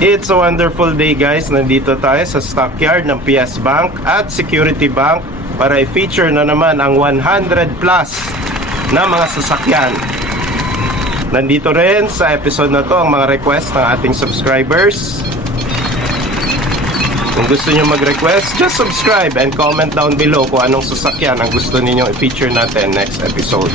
It's a wonderful day guys. Nandito tayo sa stockyard ng PS Bank at Security Bank para i-feature na naman ang 100 plus na mga sasakyan. Nandito rin sa episode na to ang mga request ng ating subscribers. Kung gusto nyo mag-request, just subscribe and comment down below kung anong sasakyan ang gusto ninyong i-feature natin next episode.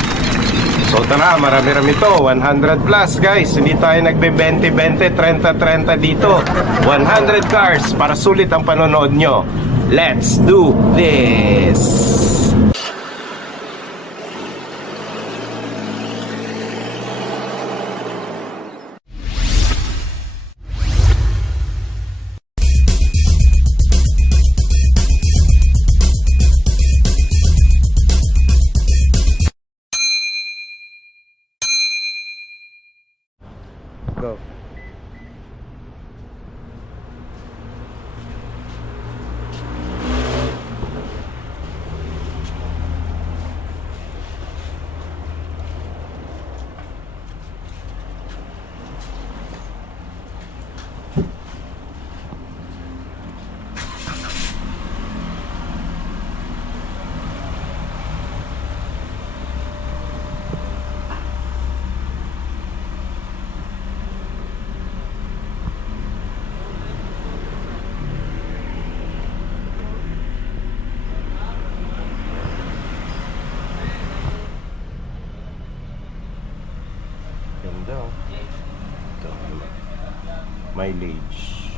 So tara, marami-rami to, 100 plus guys. Hindi tayo nagbe-20-20, 30-30 dito. 100 cars para sulit ang panonood nyo. Let's do this! Go. Ganda oh. Ito, mileage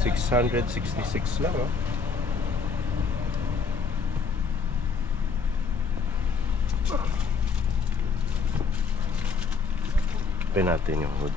666 lang oh. Open natin yung hood.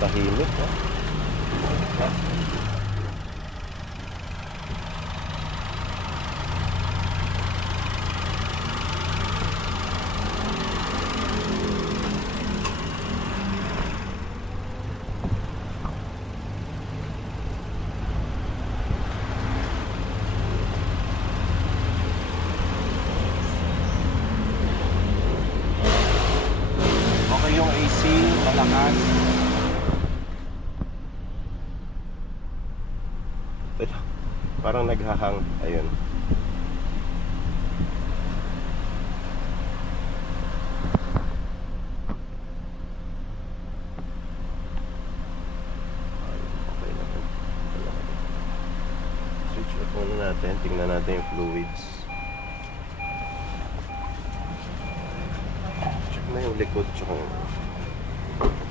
Tahimik oh. Okay yung AC, malakas. Parang naghahang. Ayun. Okay na to. Switch off muna natin. Tingnan natin yung fluids. Check na yung likod. Tsaka yung likod.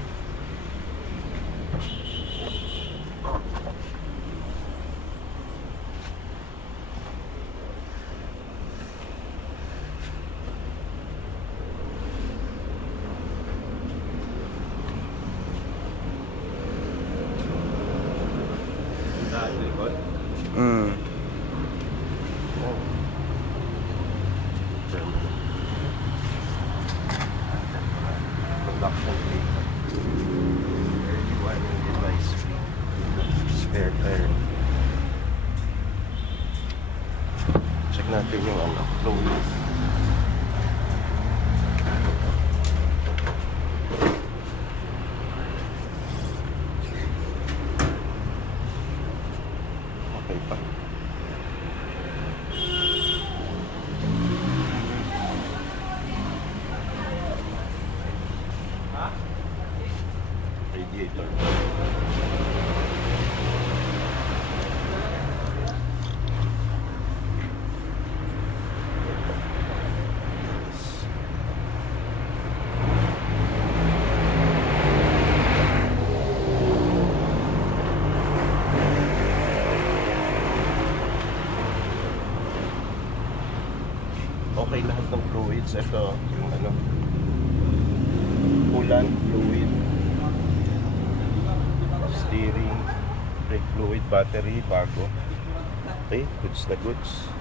Production plate. Early warning device. Spare tire. Check natin yung fluid. Okay pa. Radiator. Okay lahat ng fluids. Ito, yung ano, coolant fluid, steering, brake fluid, battery, bago. Okay, goods na goods.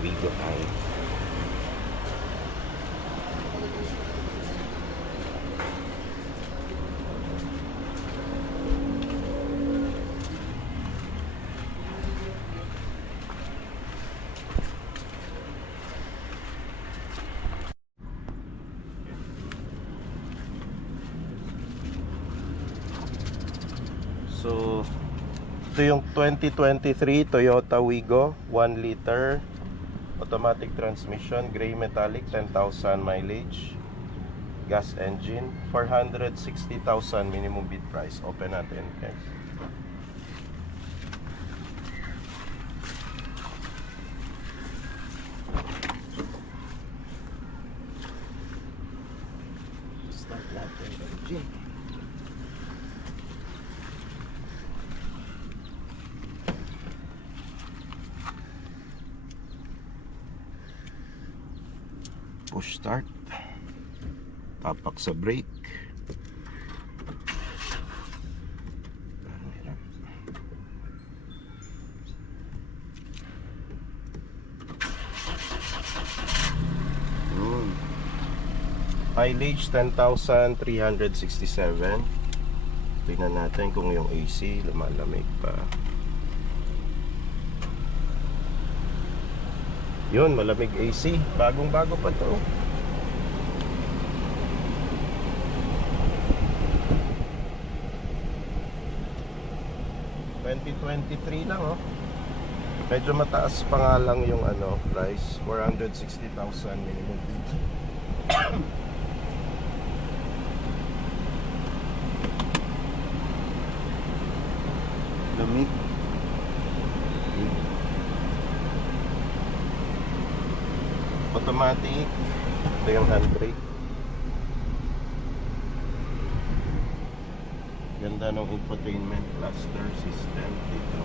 Wigo tayo. So, ito yung 2023 Toyota Wigo 1 liter automatic transmission, gray metallic, 10,000 mileage, gas engine, 460,000 minimum bid price. Open natin, guys. Start natin engine. Push start, tapak sa brake. Mileage 10,367. Tingnan natin kung yung AC lumalamig pa. Yun, malamig AC. Bagong-bago pa to. $2023 lang, oh. Medyo mataas pa nga lang yung ano, price. 460,000 minimum bid. Lamig. Automatic. Ito yung handbrake. Ganda ng infotainment cluster system dito.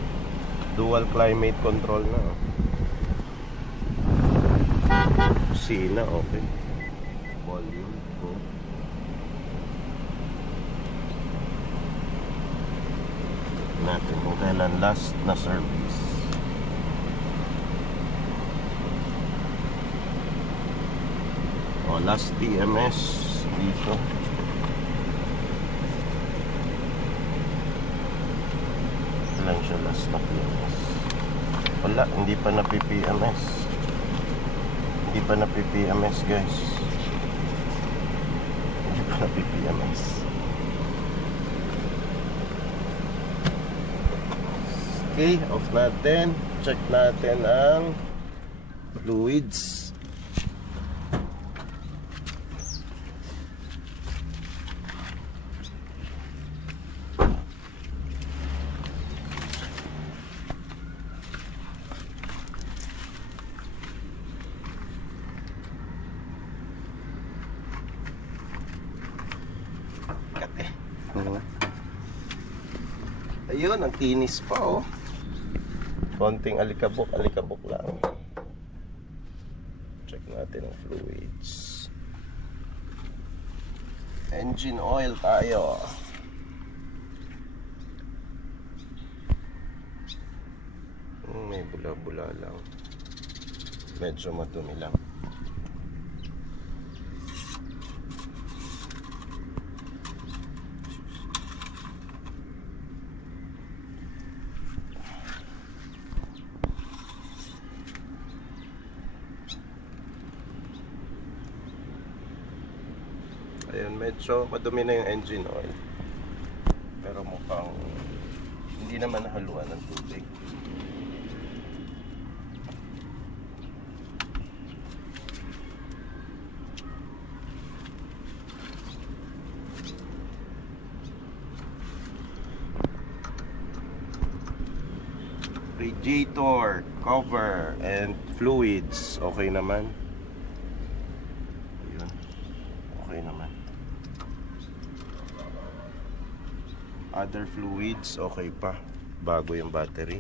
Dual climate control na, oh. Sina, okay. Volume, go. Natin kung kailan last na service. Last TMS dito. Ilan siya last na TMS? Wala, hindi pa na-PPMS. Hindi pa na-PPMS, guys. Hindi pa na-PPMS. Okay, off natin. Check natin ang fluids. Ayun, ang kinis pa, oh. Konting alikabok lang. Check natin ang fluids. Engine oil tayo. May bula-bula lang. Medyo madumi lang. Ayun, medyo madumi na yung engine oil. Pero mukhang hindi Hindi naman nahaluan ng tubig. Radiator, cover, and fluids. Okay naman. Ayun. Okay naman. Other fluids, okay pa. Bago yung battery.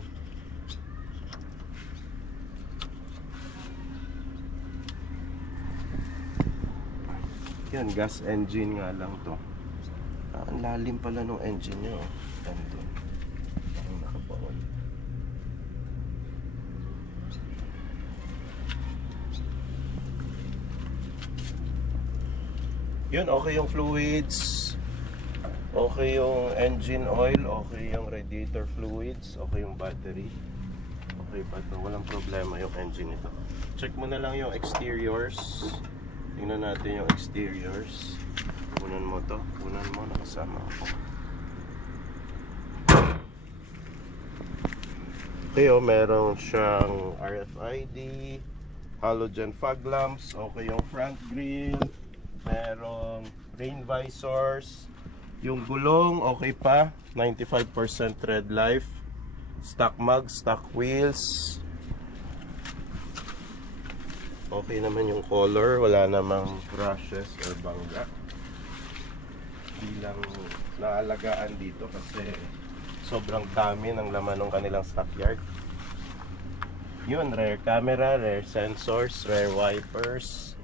Yan, gas engine nga lang to. Ang lalim pala ng engine nyo. Andun. Ang nakabaon. Yun, okay yung fluids. Okay yung engine oil. Okay yung radiator fluids. Okay yung battery. Okay pa to. Walang problema yung engine nito. Check mo na lang yung exteriors. Tingnan natin yung exteriors. Kunan mo to. Kunan mo. Nakasama ako. Okay, oh, meron siyang RFID, halogen fog lamps. Okay yung front grille. Merong rain visors. Yung gulong, okay pa. 95% tread life. Stock mugs, stock wheels. Okay naman yung color. Wala namang brushes or bangga. Hindi lang naalagaan dito kasi sobrang dami ng laman ng kanilang stockyard. Yun, rear camera, rear sensors, rear wipers.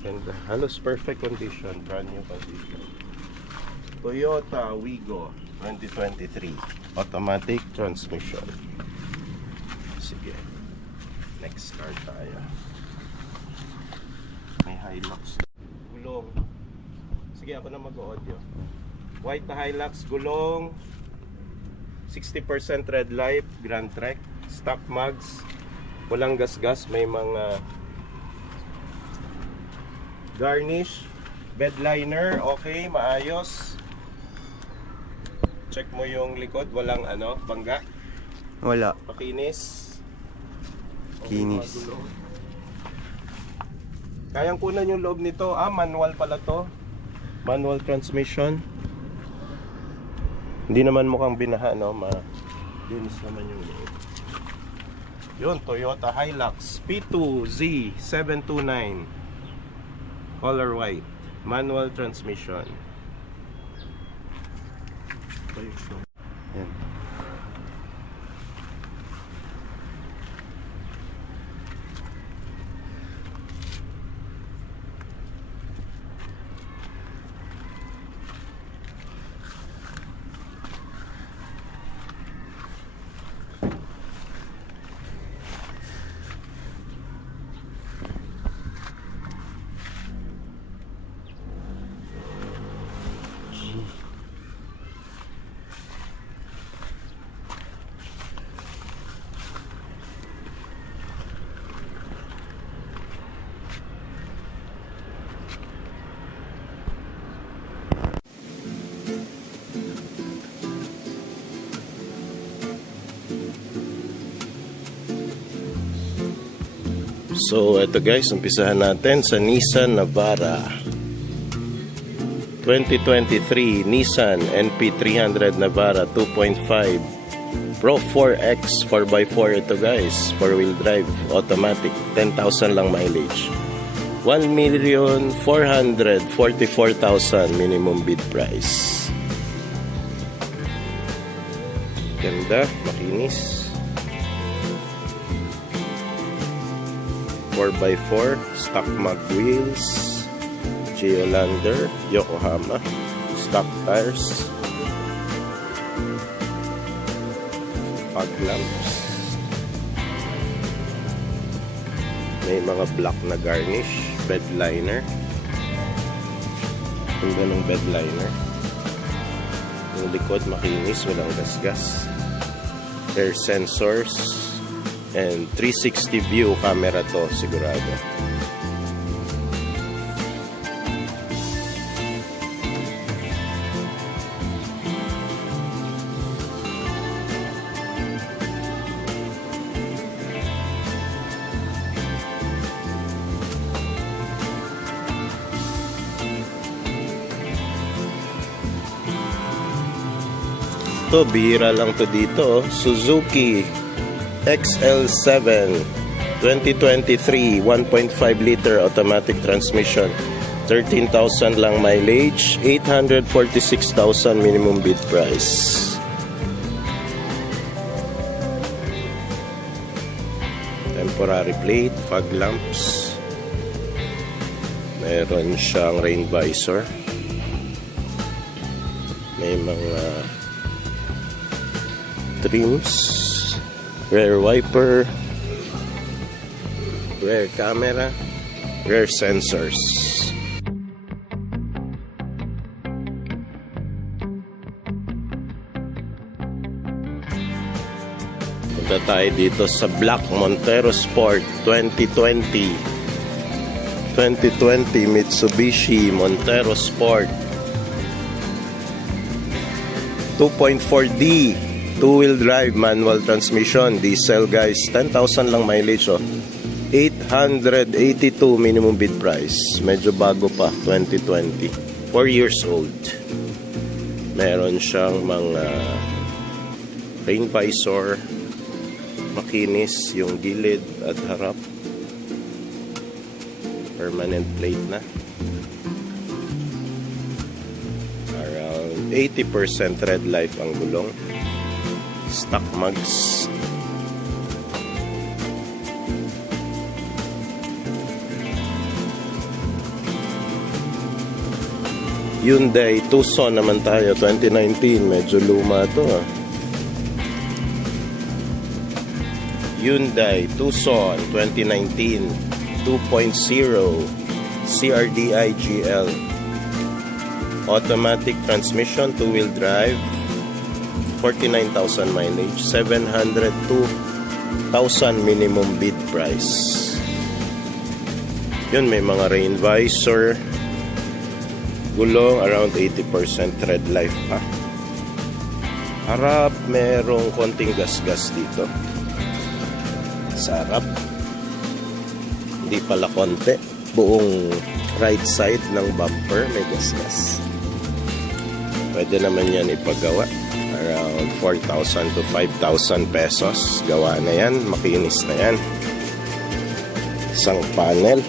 And halos perfect condition, brand new condition. Toyota Wigo 2023 automatic transmission. Sige, next car tayo. May Hilux gulong. Sige, ako na mag-audio. White na Hilux gulong, 60% red light, Grand Trek, stock mugs, walang gas-gas, may mga garnish, bed liner, okay, maayos. Check mo yung likod, walang bangga. Wala. Pakinis. Kinis. Kayang kunan yung loob nito. Manual pala to. Manual transmission. Hindi naman mukhang binaha, no? Linis naman yung loob. Yun, Toyota Hilux P2Z729. Color white. Manual transmission. Yan. So, eto guys, umpisahan natin sa Nissan Navara 2023 Nissan NP300 Navara 2.5 Pro 4X 4x4 ito guys, 4-wheel drive, automatic, 10,000 lang mileage, 1,444,000 minimum bid price. Ganda, makinis. 4x4, stock mag wheels, Geolander, Yokohama, stock tires, fog lamps, may mga black na garnish, bed liner, yung ganong bed liner, yung likod makinis, walang gasgas, air sensors, and 360 view camera to sigurado. to, bihira lang to dito. Suzuki XL7 2023 1.5 liter automatic transmission. 13,000 lang mileage, 846,000 minimum bid price. Temporary plate, fog lamps. Meron siyang rain visor. May mga trims, rear wiper, rear camera, rear sensors. Punta tayo dito sa Black Montero Sport 2020 Mitsubishi Montero Sport 2.4D two-wheel drive manual transmission, diesel guys, 10,000 lang mileage, oh. 882 minimum bid price. Medyo bago pa, 2020, 4 years old. Meron siyang mga rain visor, makinis yung gilid at harap, permanent plate na. Around 80% red life ang gulong. Stock mugs. Hyundai Tucson naman tayo 2019, medyo luma to, ah. Hyundai Tucson 2019 2.0 CRDI GL automatic transmission, two-wheel drive, 49,000 mileage, 702,000 minimum bid price. Yun, may mga rain visor, gulong around 80% red life pa. Harap, merong konting gas-gas dito. Sa harap, hindi pala konti. Buong right side ng bumper may gas-gas. Pwede naman yan ipagawa. Around 4,000 to 5,000 pesos. Gawa na yan. Makinis na yan. Isang panel.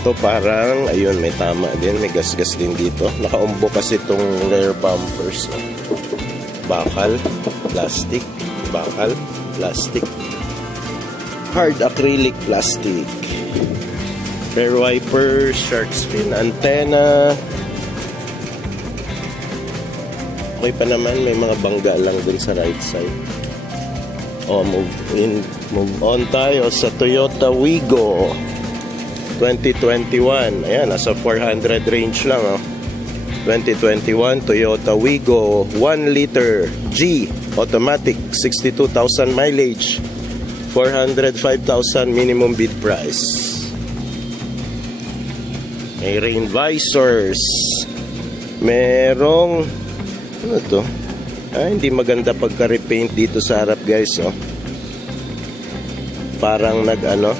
Ito parang, ayun, may tama din. May gas-gas din dito. Nakaumbo kasi itong rear bumpers. Bakal, plastic. Bakal, plastic. Hard acrylic plastic. Rear wiper, shark fin antenna. Okay pa naman, may mga bangga lang dun sa right side. Move on tayo sa Toyota Wigo 2021. Ayan, nasa 400 range lang, oh. 2021 Toyota Wigo 1 liter G automatic, 62,000 mileage, 405,000 minimum bid price. May rain visors. Merong ano to? Hindi maganda pagka-repaint dito sa harap, guys, oh. Parang nag-ano,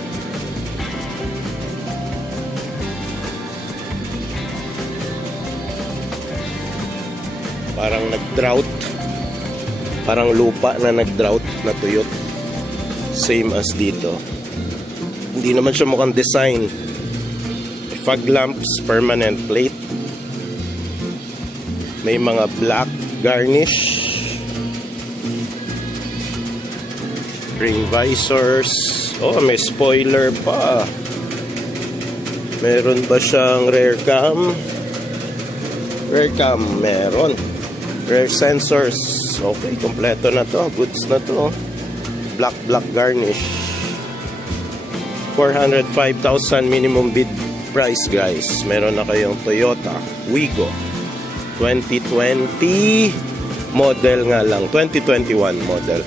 parang nag-drought. Parang lupa na nag-drought na tuyot. Same as dito. Hindi naman siya mukhang design. Fog lamps, permanent plate. May mga black garnish. Rain visors. Oh, may spoiler pa. Meron ba siyang rear cam? Rear cam, meron. Rear sensors. Okay, kompleto na to. Goods na to. Black garnish. 405,000 minimum bid price, guys. Meron na kayong Toyota Wigo 2020 model nga lang. 2021 model.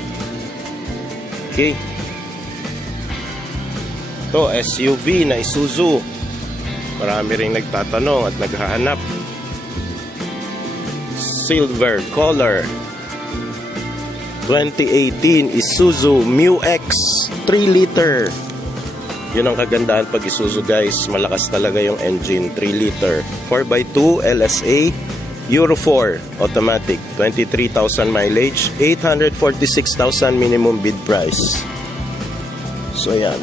Okay. Ito, SUV na Isuzu. Marami ring nagtatanong at naghahanap. Silver color 2018 Isuzu Mu-X 3 liter. Yun ang kagandahan pag Isuzu, guys. Malakas talaga yung engine. 3 liter 4x2 LSA Euro 4 automatic, 23,000 mileage, 846,000 minimum bid price. So yan,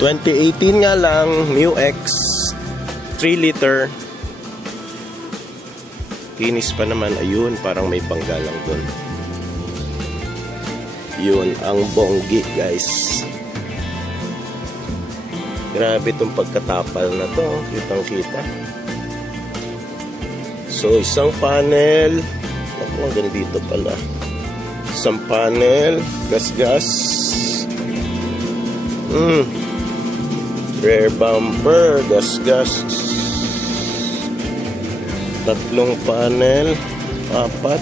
2018 nga lang, MU-X 3 liter. Kinis pa naman, ayun, parang may bangga lang dun. Yun ang bonggi, guys. Grabe itong pagkatapal na to, kitang kita. So, isang panel. Ako, hanggang dito pala. Isang panel. Gas-gas. Rear bumper. Gas-gas. Tatlong panel. 4.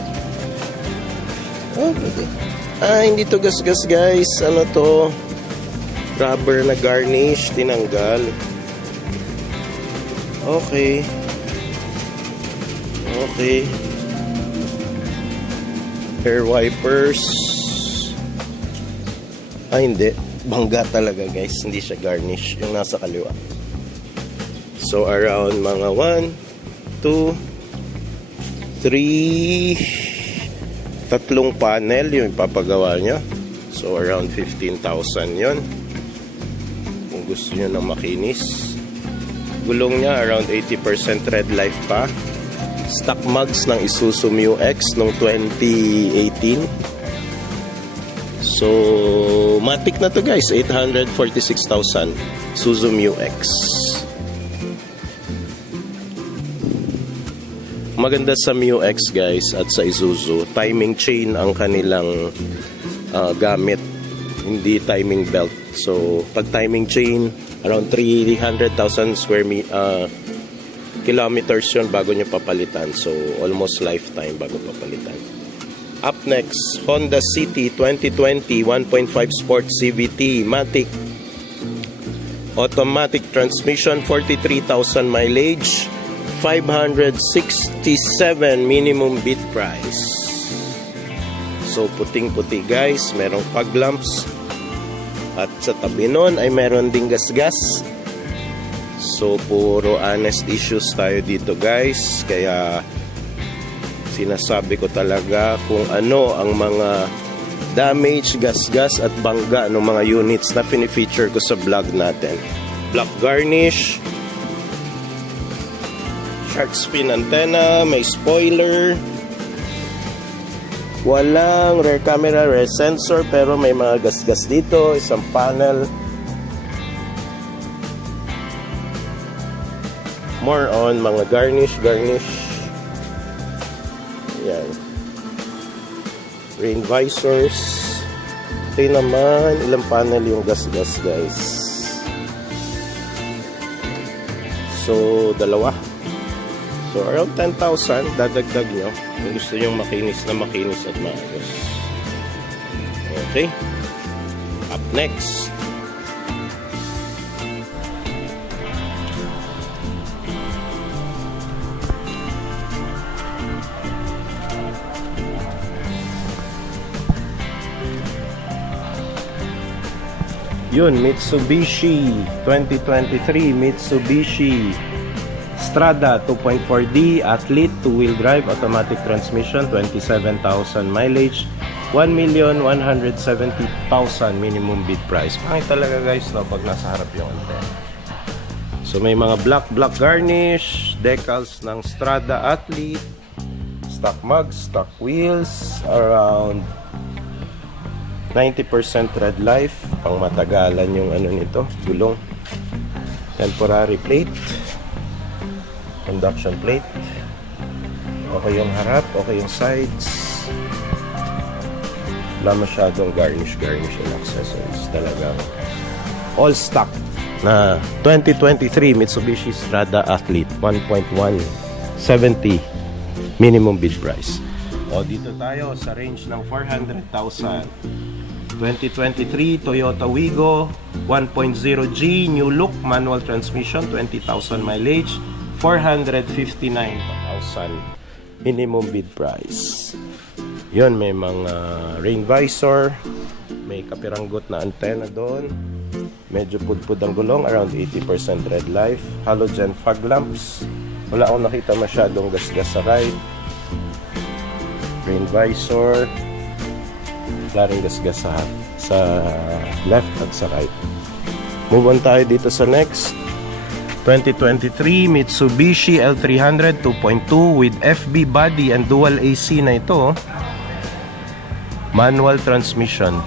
Oh, okay. Hindi to gas-gas, guys. Ano to? Rubber na garnish. Tinanggal. Okay. Okay. Air wipers. Hindi. Bangga talaga, guys. Hindi siya garnish. Yung nasa kaliwa. So, around mga 1, 2, 3, tatlong panel yung ipapagawa nyo. So, around 15,000 yon. Kung gusto nyo ng makinis. Gulong niya, around 80% red life pa. Stock mugs ng Isuzu MU-X noong 2018. So, matic na to, guys. 846,000 Isuzu MU-X. Maganda sa MU-X, guys, at sa Isuzu, timing chain ang kanilang gamit, hindi timing belt. So, pag timing chain, around 300,000 kilometers yun bago nyo papalitan. So, almost lifetime bago papalitan. Up next, Honda City 2020 1.5 Sport CVT Matic. Automatic transmission, 43,000 mileage, 567 minimum bid price. So, puting-puti, guys. Merong fog lamps. At sa tabi nun ay meron ding gas-gas. So, puro honest issues tayo dito, guys. Kaya, sinasabi ko talaga kung ano ang mga damage, gas-gas at bangga ng mga units na pinifeature ko sa vlog natin. Black garnish, shark fin antenna, may spoiler, walang rear camera, rear sensor, pero may mga gas-gas dito, isang panel. More on mga garnish. Yan. Rain visors. Ito naman, ilang panel yung gas-gas, guys. So, dalawa. So, around 10,000, dadagdag nyo. Kung gusto nyo makinis at maayos. Okay. Up next. Yun, Mitsubishi 2023 Mitsubishi Strada 2.4D Athlete 2-wheel drive automatic transmission, 27,000 mileage, 1,170,000 minimum bid price. Pangit talaga, guys, no, pag nasa harap yung antenna. So may mga black garnish, decals ng Strada Athlete, stock mugs, stock wheels, around 90% red life, pang matagalan yung ano nito, gulong. Temporary plate, conduction plate, okay yung harap, okay yung sides, wala masyadong garnish and accessories. Talagang all stock na 2023 Mitsubishi Strada Athlete 1.170 minimum bid price. O, dito tayo sa range ng 400,000. 2023 Toyota Wigo 1.0G new look, manual transmission, 20,000 mileage, 459,000 minimum bid price. Yun, may mga rain visor, may kapiranggot na antenna doon, medyo pudpud ang gulong, around 80% red life, halogen fog lamps, wala akong nakita masyadong gas-gas sa ride, rain visor, wala rin gasgas sa left at sa right. Move on tayo dito sa next. 2023 Mitsubishi L300 2.2 with FB body and dual AC na ito. Manual transmission.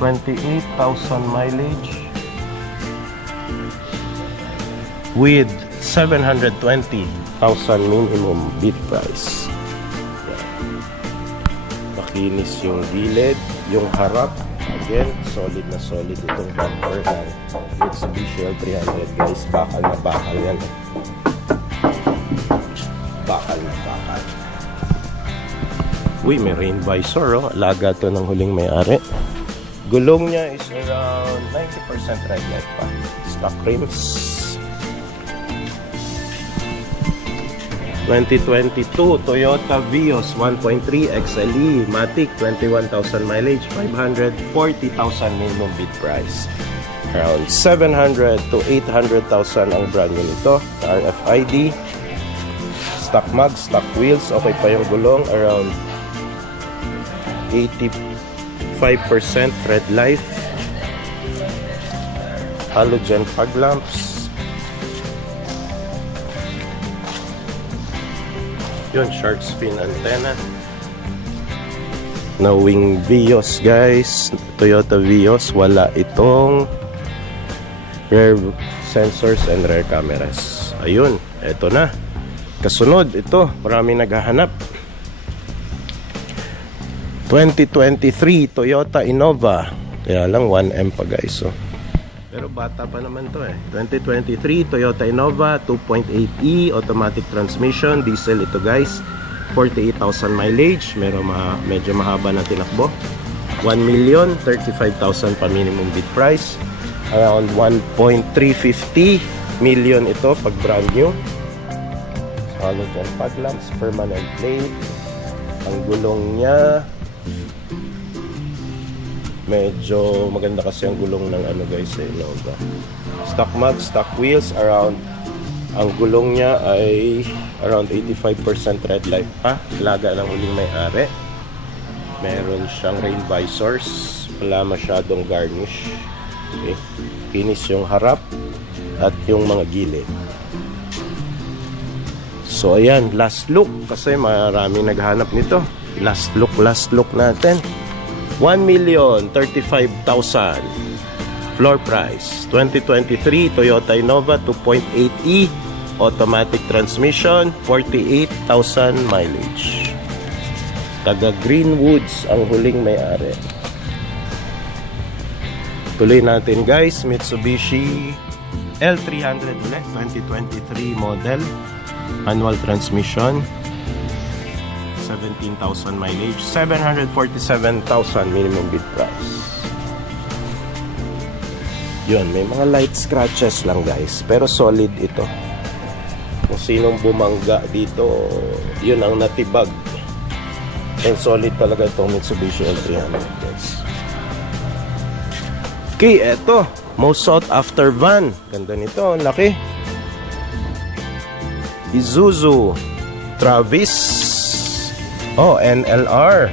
28,000 mileage with 720,000 minimum bid price. Makinis yung gilid, yung harap. Again, solid na solid itong bumper ng Mitsubishi L300 guys. Bakal na bakal yan. Bakal na bakal. Uy, may rain visor, oh. Alaga to ng huling may-ari. Gulong niya is around 90% red light pa. Stock rims. 2022 Toyota Vios 1.3 XLE Matic, 21,000 mileage, 540,000 minimum bid price. Around 700 to 800,000 ang brand new nito. RFID, stock mag, stock wheels, okay pa yung gulong, around 85% red light, halogen fog lamps. Yun, shark fin antenna. Knowing Vios guys, Toyota Vios, wala itong rear sensors and rear cameras. Ayun, eto na. Kasunod, ito, maraming naghahanap. 2023 Toyota Innova. Kaya lang 1M pa guys, oh. Pero bata pa naman to eh. 2023 Toyota Innova 2.8e automatic transmission, diesel ito guys. 48,000 mileage, medyo mahaba na tinakbo. 1,035,000 pa minimum bid price. Around 1.350 million ito pag brand new. Halogen fog lamps, permanent plate. Ang gulong niya medyo maganda kasi ang gulong ng ano guys eh, Innova. Stock mag, stock wheels, ang gulong niya ay around 85% red light pa. Laga ng huling may-ari. Meron siyang rain visors, wala masyadong garnish. Okay. Finish yung harap at yung mga gilid. So ayan, last look kasi marami naghanap nito. Last look natin. 1,035,000 floor price. 2023 Toyota Innova 2.8e automatic transmission, 48,000 mileage. Taga Greenwoods ang huling may-ari. Tuloy natin guys, Mitsubishi L300 ulit, 2023 model, manual transmission, 17,000 mileage, 747,000 minimum bid price. Yun, may mga light scratches lang guys, pero solid ito. Kung sinong bumangga dito, yun ang natibag. And solid talaga itong Mitsubishi L300 guys. Okay, eto, most sought after van. Ganda nito, ang laki. Isuzu Travis. Oh, NLR.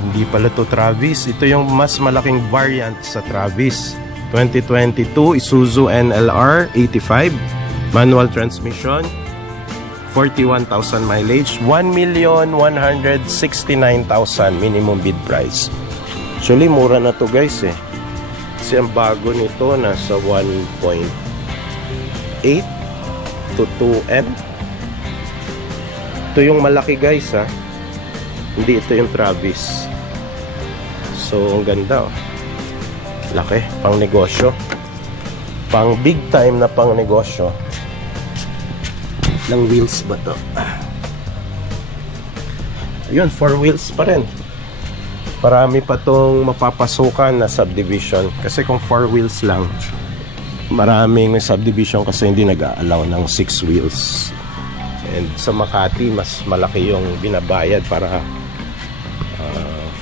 Hindi pala to Travis. Ito yung mas malaking variant sa Travis. 2022 Isuzu NLR 85. Manual transmission. 41,000 mileage. 1,169,000 minimum bid price. Actually, mura na to guys eh. Kasi ang bago nito nasa 1.8 to 2M. Ito yung malaki guys ha. Hindi ito yung Travis. So ang ganda oh. Laki, pang negosyo. Pang big time na pang negosyo. Lang wheels ba to? Ayun, 4 wheels pa rin. Marami pa tong mapapasukan na subdivision. Kasi kung 4 wheels lang, maraming subdivision kasi hindi nag-a-allow ng 6 wheels. And sa Makati, mas malaki yung binabayad para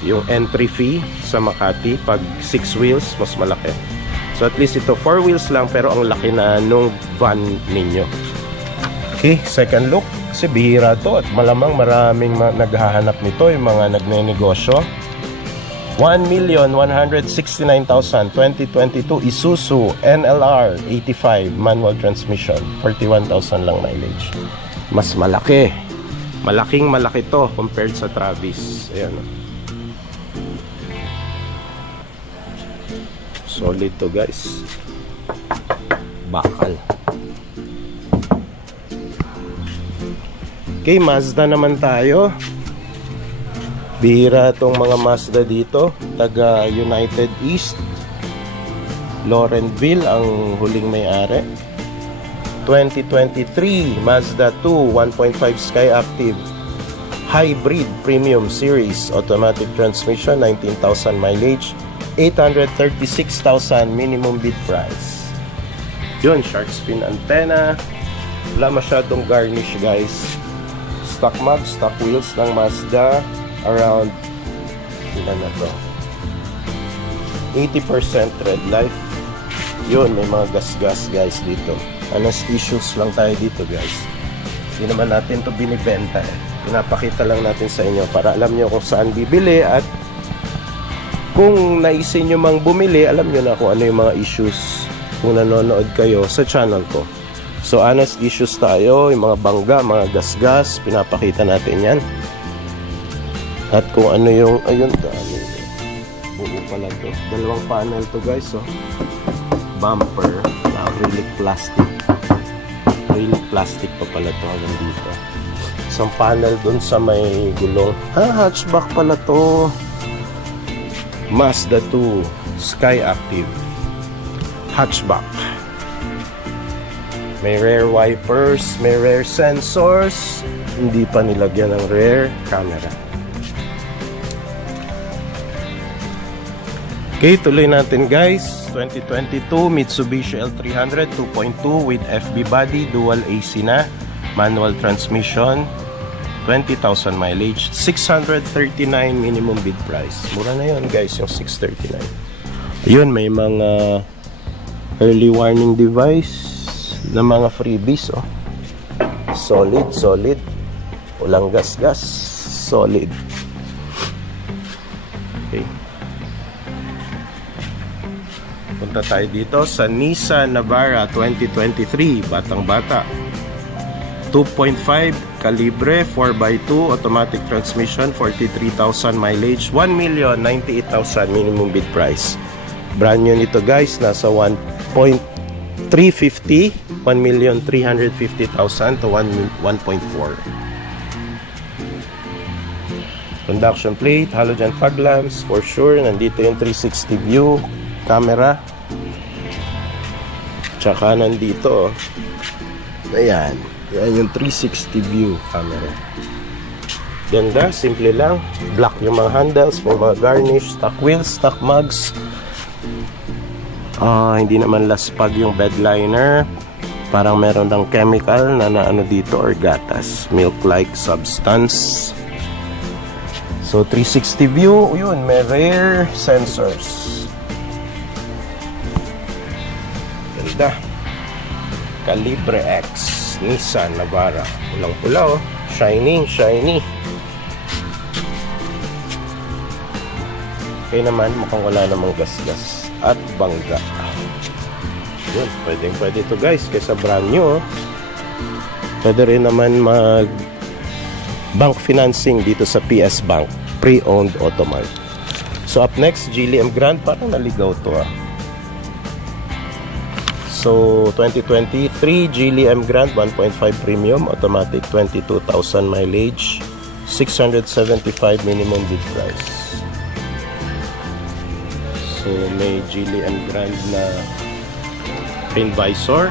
yung entry fee sa Makati. Pag 6 wheels, mas malaki. So at least ito 4 wheels lang pero ang laki na nung van ninyo. Okay, second look. Kasi bihira to at malamang maraming naghahanap nito, yung mga nagnenegosyo. 1,169,000 2022 Isuzu NLR 85 manual transmission, 41,000 lang mileage. Mas malaki. Malaking malaki to compared sa Travis. Ayan. Solid to, guys. Bakal. Okay, Mazda naman tayo. Bihira tong mga Mazda dito. Taga United East, Lorenville ang huling may-ari. 2023 Mazda 2 1.5 Skyactiv Hybrid Premium Series automatic transmission, 19,000 mileage, 836,000 minimum bid price. Yun, shark fin antenna. Wala masyadong garnish, guys. Stock mag, stock wheels ng Mazda. Around, ilan na to? 80% red light. Yun, may mga gas-gas, guys, dito. Honest issues lang tayo dito, guys. Hindi naman natin to binibenta eh. Pinapakita lang natin sa inyo para alam nyo kung saan bibili, at kung naisin nyo mang bumili, alam nyo na kung ano yung mga issues kung nanonood kayo sa channel ko. So, honest issues tayo, yung mga bangga, mga gas-gas, pinapakita natin yan. At kung ano yung, ayun, dami. Buo pala to. Dalawang panel to, guys, oh. Bumper, acrylic plastic. Acrylic plastic pa pala to hanggang dito. Isang panel dun sa may gulong. Hatchback pala to. Mazda 2 Skyactiv hatchback. May rear wipers, may rear sensors. Hindi pa nilagyan ng rear camera. Okay, tuloy natin, guys. 2022 Mitsubishi L300 2.2 with FB body, dual AC na, manual transmission, 20,000 mileage, 639 minimum bid price. Mura na yun, guys, yung 639. Ayun, may mga early warning device na mga freebies, oh. Solid, solid. Walang gas-gas. Solid. Okay. Punta tayo dito sa Nissan Navara 2023, batang-bata. 2.5 kalibre, 4x2 automatic transmission, 43,000 mileage, 1,098,000 minimum bid price. Brand new nito, guys, nasa 1.350, 1,350,000 to 1.4. Conduction plate, halogen fog lamps, for sure. Nandito yung 360 view camera. Tsaka nandito, ayan, yan yung 360 view camera. Ganda, simple lang. Black yung mga handles, for mga garnish, stock wheels, stock mugs. Hindi naman laspag yung bed liner. Parang meron ng chemical na ano dito, or gatas, milk-like substance. So 360 view, yun, may rear sensors. Ganda. Calibre X Nissan Navara. Pulang-pula, oh. Shiny, shiny. Okay naman, mukhang wala namang gas-gas at bangga. Yun, pwede ito, guys, kaysa brand new, oh. Pwede rin naman mag bank financing dito sa PS Bank, pre-owned Automart. So up next, Geely M Grand. Parang naligaw to, ah. So 2023 Geely M Grand 1.5 premium automatic, 22,000 mileage, 675 minimum bid price. So may Geely M Grand na rain visor.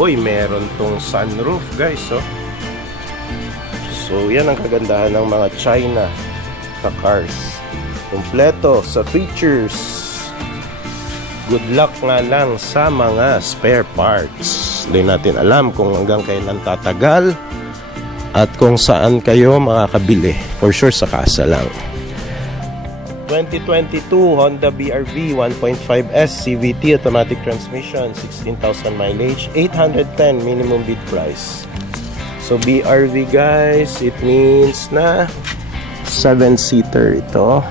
Uy, meron tong sunroof, guys, oh. So yan ang kagandahan ng mga China na cars. Kompleto sa features. Good luck nga lang sa mga spare parts. Hindi natin alam kung hanggang kailan tatagal at kung saan kayo makakabili. For sure sa kasa lang. 2022 Honda BRV 1.5S CVT automatic transmission, 16,000 mileage, 810 minimum bid price. So BRV guys, it means na 7-seater ito.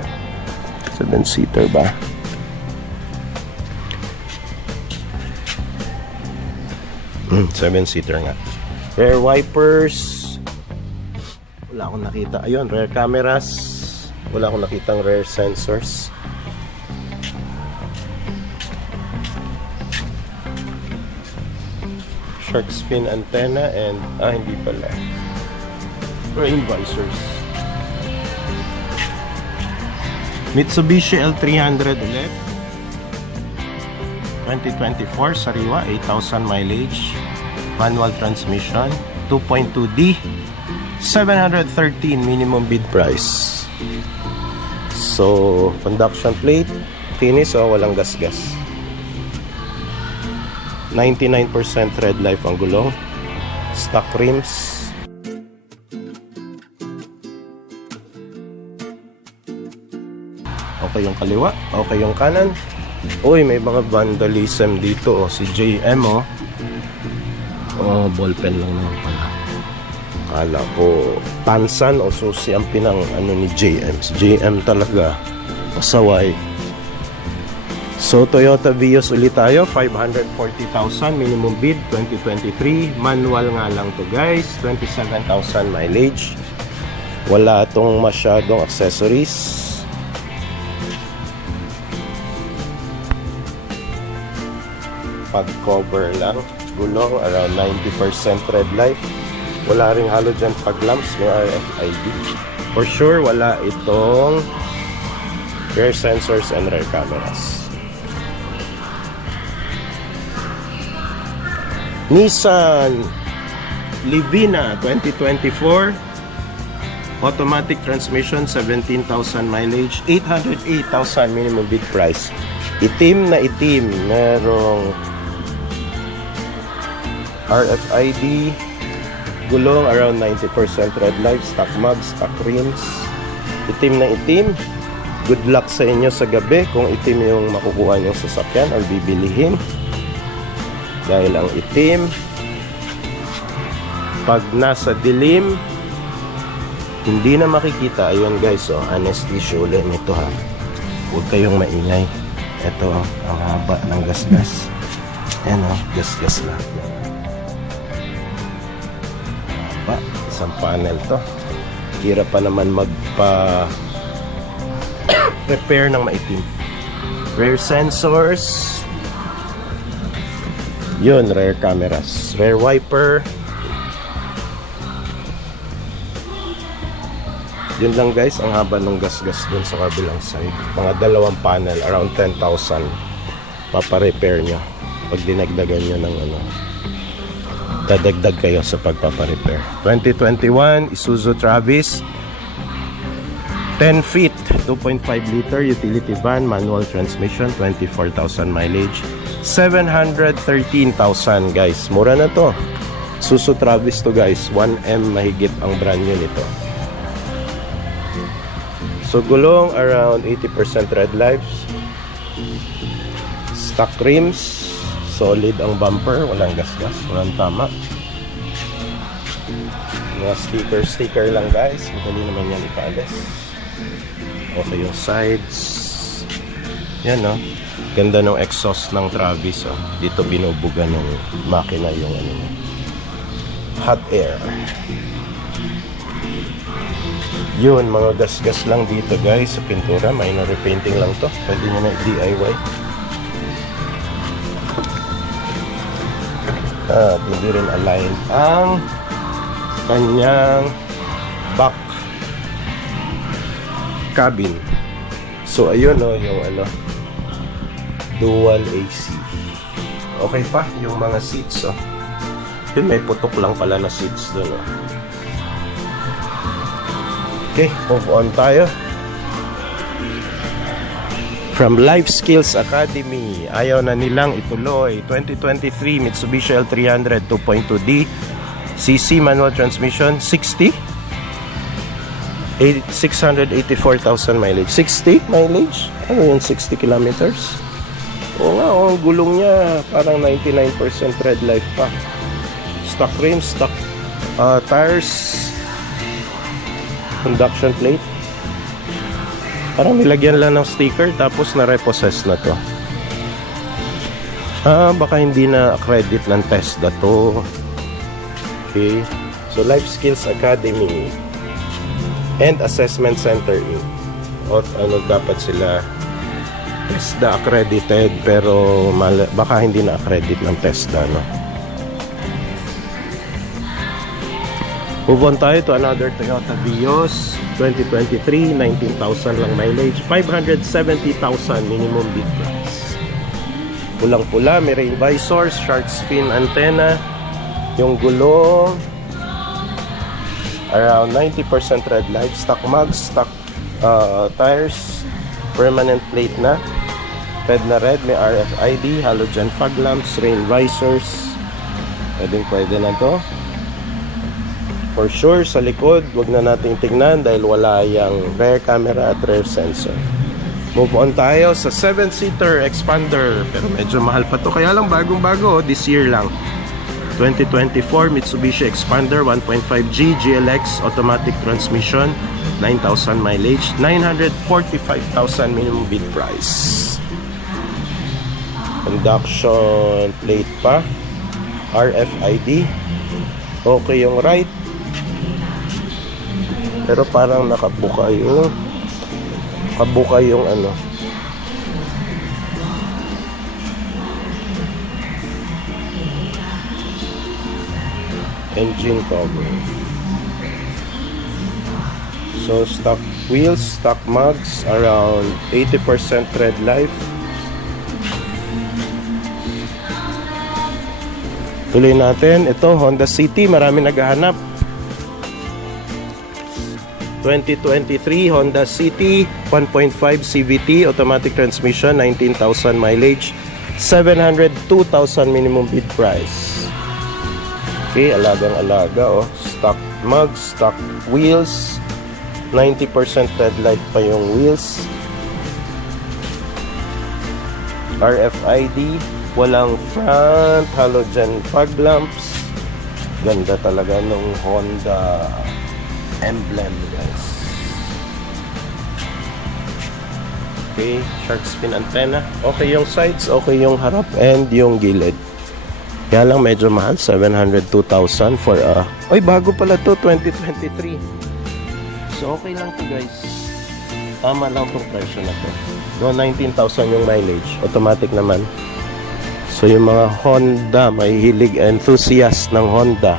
7-seater ba? Seven-seater nga. Rear wipers. Wala akong nakita. Ayun, rear cameras. Wala akong nakitang rear sensors. Shark fin antenna and hindi pala. Rain visors. Mitsubishi L300 ulit. 2024 sariwa, 8,000 mileage, manual transmission, 2.2D, 713 minimum bid price. So conduction plate finish, walang gas-gas. 99% red life ang gulong, stock rims. Okay yung kaliwa, okay yung kanan. Uy, may mga vandalism dito, si JM, ballpen lang naman pala. Kala ko tansan o susi ang pinang ni JM. Si JM talaga pasaway. So Toyota Vios ulit tayo, 540,000 minimum bid, 2023, manual nga lang to guys, 27,000 mileage. Wala tong masyadong accessories. Pag-cover lang, gulong around 90% red light. Wala ring halogen fog lamps, may RFID. For sure, wala itong rear sensors and rear cameras. Nissan Livina 2024, automatic transmission, 17,000 mileage, 808,000 minimum bid price. Itim na itim, merong RFID, gulong around 90% red light, stock mag, stock rims. Itim na itim. Good luck sa inyo sa gabi kung itim yung makukuha nyo sasakyan or bibilihin. Dahil ang itim, pag nasa dilim, hindi na makikita. Ayun guys, anesthesia ulit nito ha. Huwag kayong maingay. Ito ang haba ng gasgas. Ayan gasgas na. Isang panel to. Hirap pa naman magpa-repair ng maitim. Rear sensors. Yun, rear cameras. Rear wiper. Yun lang guys, ang haba ng gasgas dun sa kabilang side. Mga dalawang panel, around 10,000. Papa-repair nyo. Pag dinagdagan nyo ng dadagdag kayo sa pagpaparepair. 2021 Isuzu Travis, 10 feet, 2.5 liter utility van, manual transmission, 24,000 mileage, 713,000 guys. Mura na to. Isuzu Travis to guys, 1M mahigit ang brand new nito. So gulong around 80% red lights, stock rims. Solid ang bumper, walang gasgas, walang tama. Mga sticker lang guys, madali naman yan ipalis. Okay yung sides. Yan ganda ng exhaust ng Travis Dito binubuga ng makina yung hot air. Yun, mga gasgas lang dito guys sa pintura, minor repainting lang to. Pwede nyo na DIY. Hindi rin align ang kanyang back cabin. So ayun yung dual AC. Okay pa yung mga seats Yun, may putok lang pala na seats doon Okay, move on tayo. From Life Skills Academy, ayaw na nilang ituloy. 2023 Mitsubishi L300 2.2D CC manual transmission, 684,000 mileage. 60 mileage? Ano yun, 60 kilometers? Oo nga, ang gulong niya parang 99% red life pa. Stock rims, stock Tires, conduction plate. Parang nilagyan lang ng sticker tapos na-repossess na to. Baka hindi na credit ng test na to. Okay. So, Life Skills Academy and Assessment Center Inc. O, dapat sila TESDA accredited pero baka hindi na accredit ng TESDA, no? Move on tayo to another Toyota Vios 2023, 19,000 lang mileage, 570,000 minimum bid price. Pulang-pula, may rain visors, shark fin antenna, yung gulo around 90% red light, stock mugs, stock tires, permanent plate na, red, may RFID, halogen fog lamps, rain visors, pwede na to. For sure, sa likod, wag na nating tignan dahil wala yung rear camera at rear sensor. Move on tayo sa 7-seater expander. Pero medyo mahal pa to. Kaya lang bagong-bago, this year lang. 2024 Mitsubishi Expander 1.5G GLX automatic transmission, 9,000 mileage, 945,000 minimum bid price. Conduction plate pa, RFID. Okay yung right. Pero parang nakabuka yung ano. Engine cover. So stock wheels, stock mugs, around 80% tread life. Tuloy natin. Ito, Honda City, marami naghahanap. 2023 Honda City 1.5 CVT automatic transmission, 19,000 mileage, 702,000 minimum bid price. Okay, alagang-alaga, oh. Stock mugs, stock wheels, 90% tread life pa yung wheels. RFID, walang front, halogen fog lamps. Ganda talaga nung Honda emblem, guys. Okay, shark fin antenna. Okay yung sides, okay yung harap and yung gilid. Kaya lang medyo mahal, 702,000 for a... Oy, bago pala to, 2023. So okay lang to, guys. Tama lang tong presyo na to. No, 19,000 yung mileage, automatic naman. So yung mga Honda, may hilig enthusiast ng Honda,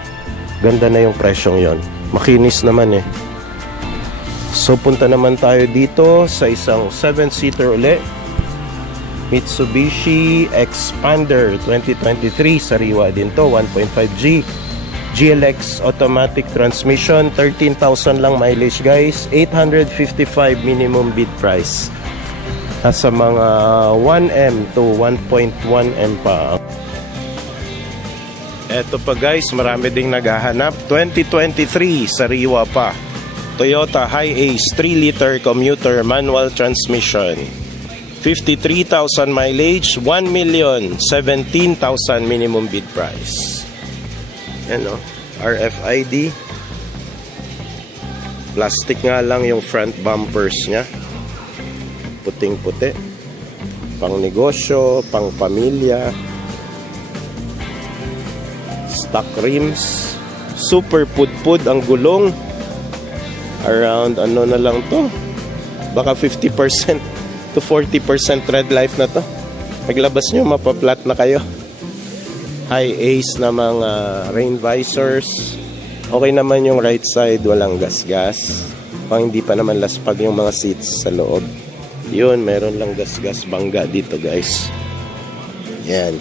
ganda na yung presyong yon. Makinis naman eh. So punta naman tayo dito sa isang 7-seater uli, Mitsubishi Expander 2023, sariwa din to, 1.5G GLX automatic transmission, 13,000 lang mileage, guys, 855 minimum bid price. Nasa mga 1M to 1.1M pa. Eto pa, guys, marami ding naghahanap. 2023, sariwa pa. Toyota Hi-Ace 3-liter commuter manual transmission. 53,000 mileage, 1,017,000 minimum bid price. Yan, o. RFID. Plastic nga lang yung front bumpers nya. Puting-puti. Pang negosyo, pang pamilya. Stock rims, super pudpud ang gulong, around ano na lang to, baka 50% to 40% tread life na to. Paglabas nyo, mapaplat na kayo. Hi-Ace na mga rain visors. Okay naman yung right side, walang gas-gas. Pang hindi pa naman laspag yung mga seats sa loob. Yun, meron lang gas-gas bangga dito, guys. Yan.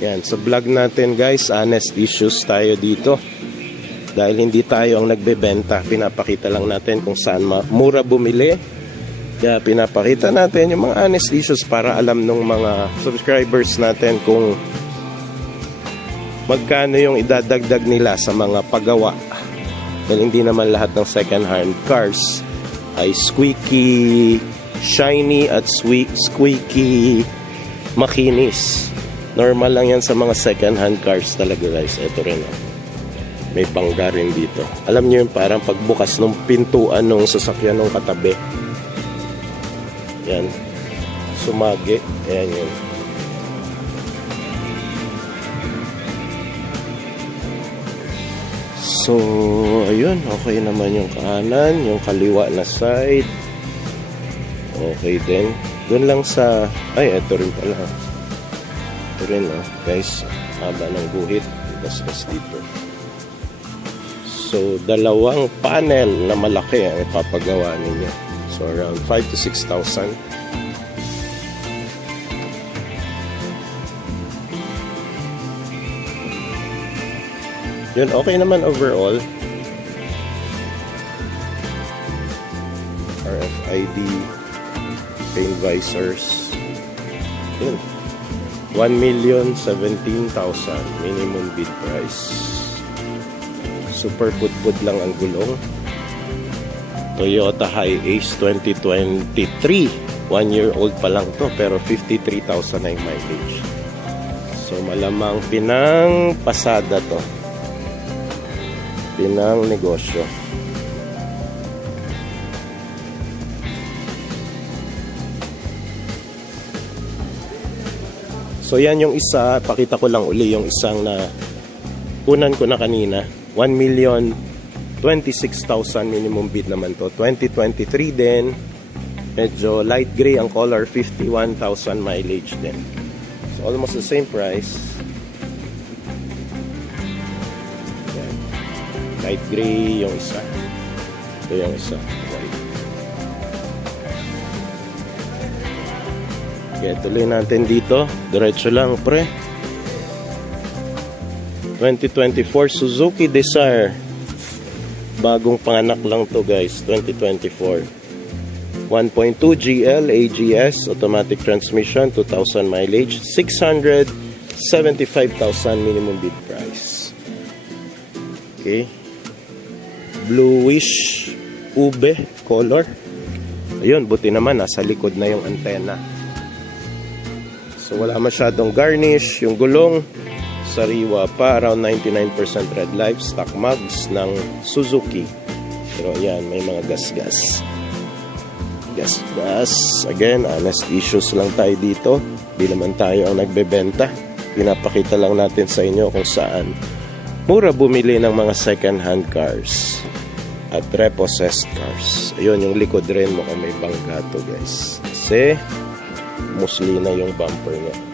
Yan, sa vlog natin, guys, honest issues tayo dito. Dahil hindi tayo ang nagbebenta, pinapakita lang natin kung saan mura bumili. Kaya pinapakita natin yung mga honest issues para alam ng mga subscribers natin kung magkano yung idadagdag nila sa mga paggawa. Dahil hindi naman lahat ng second hand cars ay squeaky, shiny at squeaky makinis. Normal lang yan sa mga second hand cars talaga, guys. Ito rin, oh. May bangga rin dito. Alam niyo yung parang pagbukas ng pintuan ng sasakyan ng katabi. Yan. Sumagi. Ayan yun. So, ayun. Okay naman yung kanan. Yung kaliwa na side. Okay din. Doon lang sa... Ay, eto rin pala. Ito rin, guys. Haba ng guhit. Gas-gas dito. So, dalawang panel na malaki ang ipapagawa ninyo. So, around 5,000 to 6,000. Yun, okay naman overall. RFID, paint visors. Yun. 1,017,000 minimum bid price. Super pud-pud lang ang gulong. Toyota Hiace 2023. 1 year old pa lang to, pero 53,000 na yung mileage. So malamang pinang pasada to. Pinang negosyo. So yan yung isa, pakita ko lang uli yung isang na kunan ko na kanina. 1,026,000 minimum bid naman to. 2023 din. Medyo light gray ang color, 51,000 mileage din. So almost the same price. Yan. Light gray yung isa. Ito yung isa. White. Okay, tuloy natin dito. Diretso lang, pre. 2024 Suzuki Desire. Bagong panganak lang to, guys. 2024. 1.2 GL AGS automatic transmission, 2,000 mileage, 675,000 minimum bid price. Okay. Bluish ube color. Ayun, buti naman nasa likod na yung antena. So wala masyadong garnish. Yung gulong sariwa pa, around 99% red life, stock mugs ng Suzuki. Pero yan, may mga gas-gas. Gas-gas. Again, honest issues lang tayo dito. Di naman tayo ang nagbebenta. Pinapakita lang natin sa inyo kung saan mura bumili ng mga second-hand cars at repossessed cars. Ayun, yung likod rin mo kung may bangga to, guys. Kasi muslina yung bumper niya.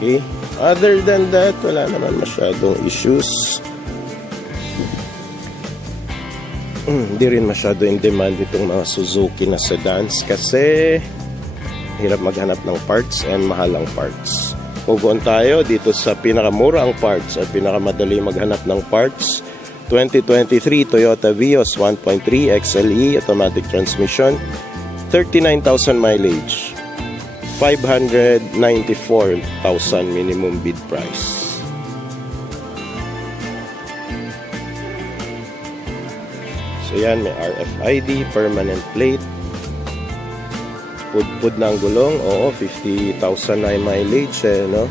Okay. Other than that, wala naman masyadong issues. Hindi rin masyado in demand itong mga Suzuki na sedans kasi hirap maghanap ng parts and mahal ang parts. Move on tayo dito sa pinakamura ang parts at pinakamadali maghanap ng parts. 2023 Toyota Vios 1.3 XLE automatic transmission, 39,000 mileage. 594,000 minimum bid price. So yan, may RFID, permanent plate. Pud-pud na ang gulong. Oo, 50,000 na yung mileage no?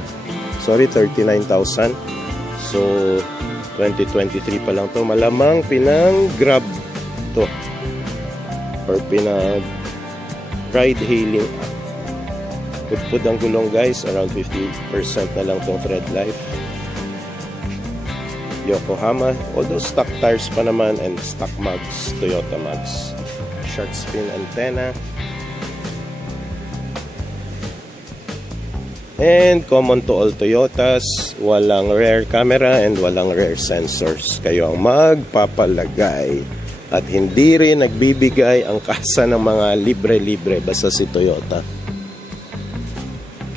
Sorry, 39,000. So 2023 pa lang to. Malamang pinang-grab to or pinag-ride hailing app. Pud-pud ang gulong, guys. Around 50% na lang tong tread life. Yokohama. Although stock tires pa naman and stock mugs. Toyota mugs. Shark fin antenna. And common to all Toyotas. Walang rear camera and walang rear sensors. Kayo ang magpapalagay. At hindi rin nagbibigay ang kasa ng mga libre-libre basta si Toyota.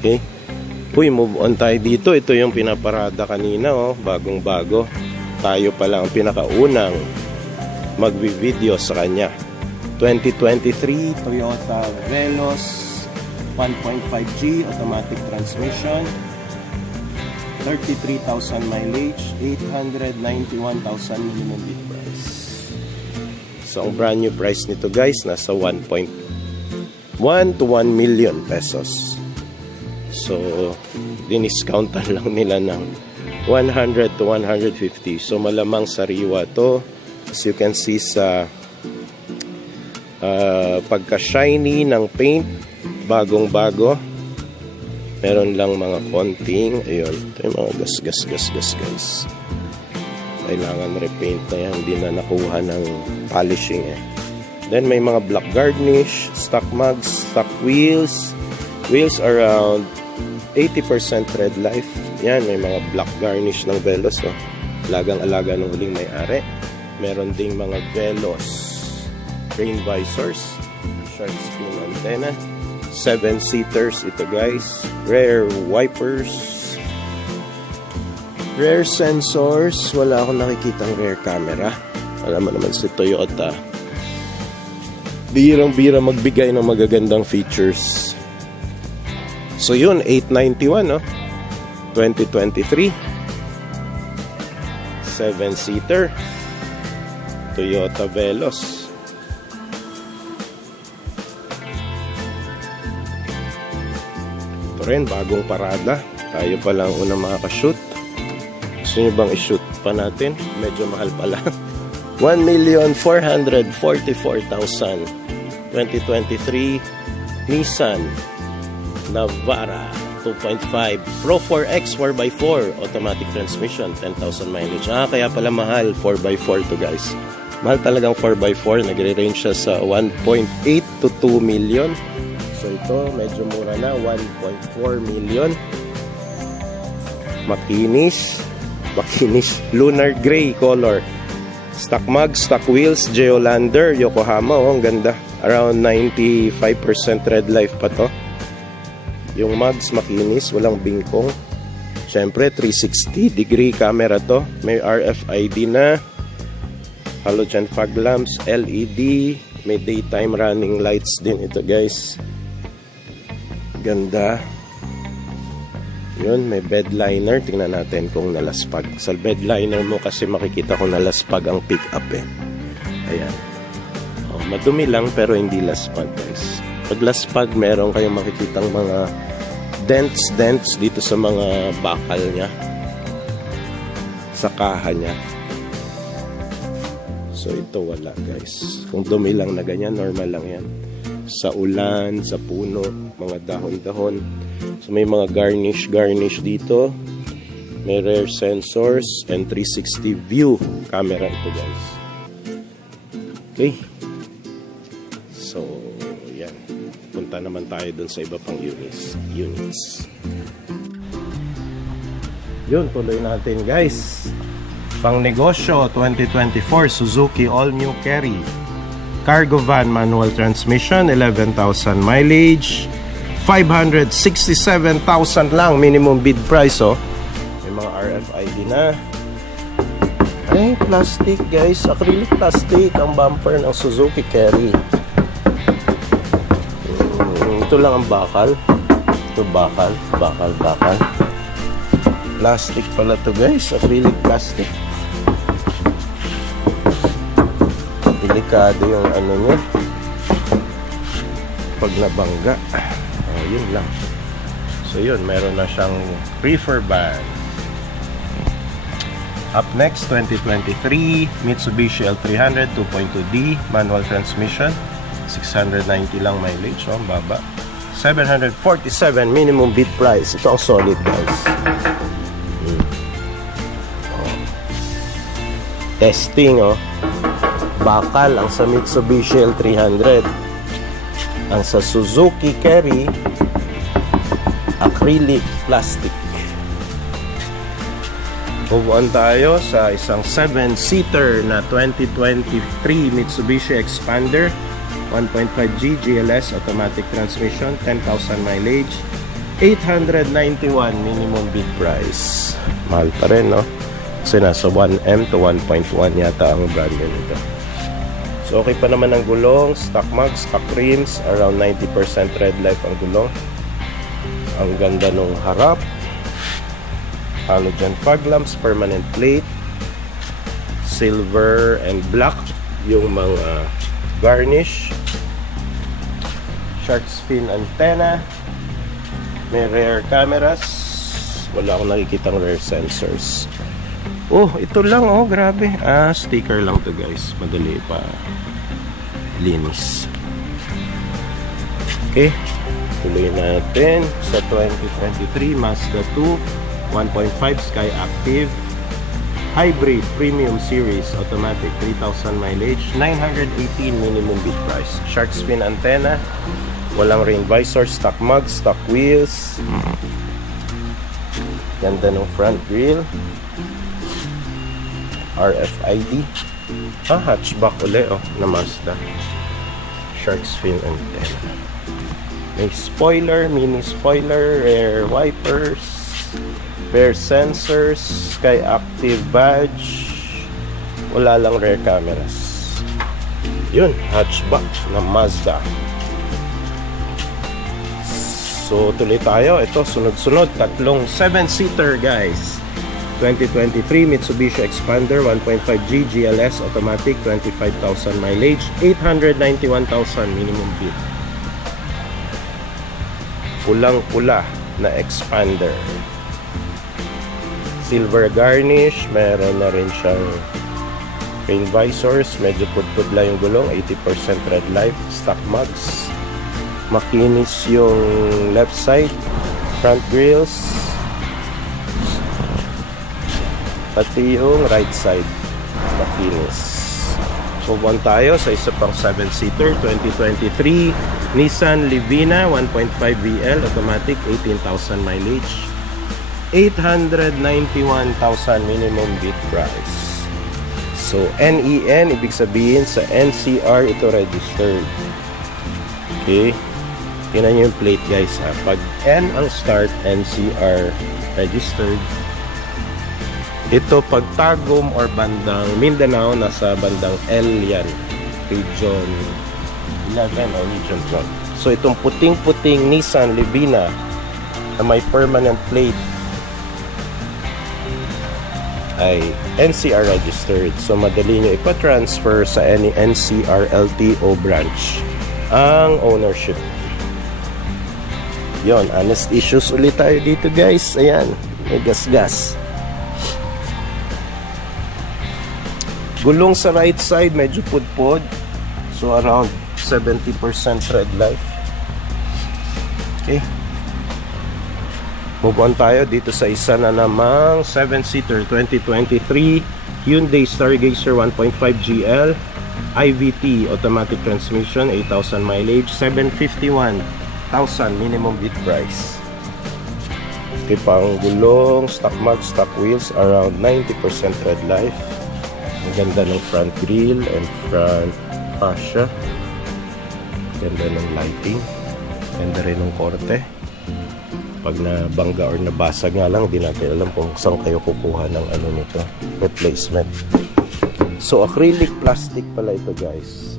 Okay. Uy, move on tayo dito. Ito yung pinaparada kanina, bagong-bago. Tayo pa lang ang pinakaunang magvi-video sa kanya. 2023 Toyota Veloz 1.5G automatic transmission, 33,000 mileage, 891,000 minimum bid price. So, ang brand new price nito, guys, nasa 1.1 to 1 million pesos. So, diniscountan lang nila ng 100 to 150. So malamang sariwa to. As you can see sa pagka-shiny ng paint, bagong-bago. Meron lang mga konting, ayun, ito yung mga gas guys. Kailangan repaint na yan, hindi na nakuha ng polishing eh. Then may mga black garnish, stock mugs, stock wheels. Wheels around 80% tread life. Yan, may mga black garnish ng Velos. Oh. Alagang-alaga ng huling may-ari. Meron ding mga Velos rain visors, shark spin antenna, 7-seaters ito guys, rear wipers, rear sensors. Wala akong nakikitang rear camera. Alam mo naman si Toyota, birang-bira magbigay ng magagandang features. So yun, 891 no? 2023 7-seater Toyota Velos. Ito rin, bagong parada. Tayo pa lang unang makakashoot. Gusto nyo bang i-shoot pa natin? Medyo mahal pala. 1,444,000 2023 Nissan Navara 2.5 Pro 4X 4x4 automatic transmission, 10,000 mileage. Kaya pala mahal, 4x4 to guys. Mahal talagang 4x4. Nagre-range siya sa 1.8 to 2 million. So ito, medyo mura na, 1.4 million. Makinis, lunar gray color. Stock mug, stock wheels, Geolander, Yokohama. Oh, ang ganda. Around 95% red life pa to. Yung mugs makinis, walang bingkong. Siyempre, 360-degree camera to. May RFID na. Halogen fog lamps, LED. May daytime running lights din ito guys. Ganda. Yun, may bed liner. Tingnan natin kung nalaspag. Sa bed liner mo kasi makikita kung nalaspag ang pick-up eh. Ayan. Oh, madumi lang pero hindi laspag guys. Pag laspag, meron kayong makikitang mga dents dito sa mga bakal niya. Sa kaha niya. So ito wala guys. Kung dumi lang na ganyan, normal lang yan. Sa ulan, sa puno, mga dahon-dahon. So may mga garnish dito. May rear sensors and 360 view camera ito guys. Okay. So yan. Punta naman tayo dun sa iba pang units. Yun, tuloy natin guys. Pang negosyo 2024 Suzuki All New Carry. Cargo van manual transmission, 11,000 mileage, 567,000 lang minimum bid price oh. May mga RFID na. Ay, plastic guys, acrylic plastic ang bumper ng Suzuki Carry. Ito lang ang bakal. Ito bakal. Plastic pala to guys, acrylic plastic. Delikado yung ano niya pag nabangga. Yun lang. So yun, meron na siyang reefer van. Up next, 2023 Mitsubishi L300 2.2D manual transmission, 690 lang mileage. Ang baba, 747 minimum bid price. Ito ang solid guys. Testing bakal ang sa Mitsubishi L300. Ang sa Suzuki Carry, acrylic plastic. Move on tayo sa isang 7-seater na 2023 Mitsubishi Expander 1.5G GLS automatic transmission, 10,000 mileage, 891 minimum bid price. Mahal pa rin no? Kasi nasa 1M to 1.1 yata ang brand nito. So okay pa naman ang gulong, stock mugs, stock rims, around 90% red life ang gulong. Ang ganda nung harap. Halogen fog lamps, permanent plate, silver and black yung mga garnish. Shark fin antenna. May rear cameras. Wala akong nakikitang rear sensors. Oh, ito lang oh, grabe. Sticker lang to guys. Madali pa linis. Okay. Tuloy natin sa 2023 Mazda 2 1.5 Sky Active Hybrid Premium Series Automatic 3,000 mileage 918 minimum bid price. Shark fin antenna, walang rain visor, stock mug, stock wheels. Ganda ng front grille, RFID. Hatchback uli oh, na Mazda. Shark fin antenna. May spoiler, mini spoiler, rear wipers, rear sensors, Sky Active badge. Wala lang rear cameras. Yun, hatchback na Mazda. So tuloy tayo. Ito sunod-sunod, tatlong 7-seater guys. 2023 Mitsubishi Expander 1.5G GLS automatic, 25,000 mileage, 891,000 minimum bid. Pulang-pula na Expander. Silver garnish, meron na rin siyang rain visors, medyo pudpudla yung gulong, 80% red light, stock mugs. Makinis yung left side, front grills, pati yung right side makinis. Move on tayo sa isa pang 7-seater 2023 Nissan Livina 1.5 VL automatic, 18,000 mileage, 891,000 minimum bid price. So NEN, ibig sabihin sa NCR ito registered. Okay, tingnan nyo yung plate guys ha. Pag N ang start, NCR registered. Ito pag Tagum or bandang Mindanao, nasa bandang L yan, region 11 o region 12. So itong puting-puting Nissan Livina na may permanent plate ay NCR registered. So madali nyo ipa-transfer sa any NCR LTO branch ang ownership. Yon, honest issues ulit tayo dito guys. Ayan, may gas-gas. Gulong sa right side, medyo pudpod. So around 70% red light. Okay. Move on tayo dito sa isa na namang 7-seater 2023 Hyundai Stargazer 1.5 GL IVT automatic transmission, 8,000 mileage, 751,000 minimum bid price. Okay, pang gulong, stock mug, stock wheels, around 90% red light. Ang ganda ng front grille and front fascia. Ganda ng lighting. Ganda rin ng korte. Pag nabangga or nabasag nga lang, di natin alam kung saan kayo kukuha ng ano nito, replacement. So acrylic plastic pala ito guys.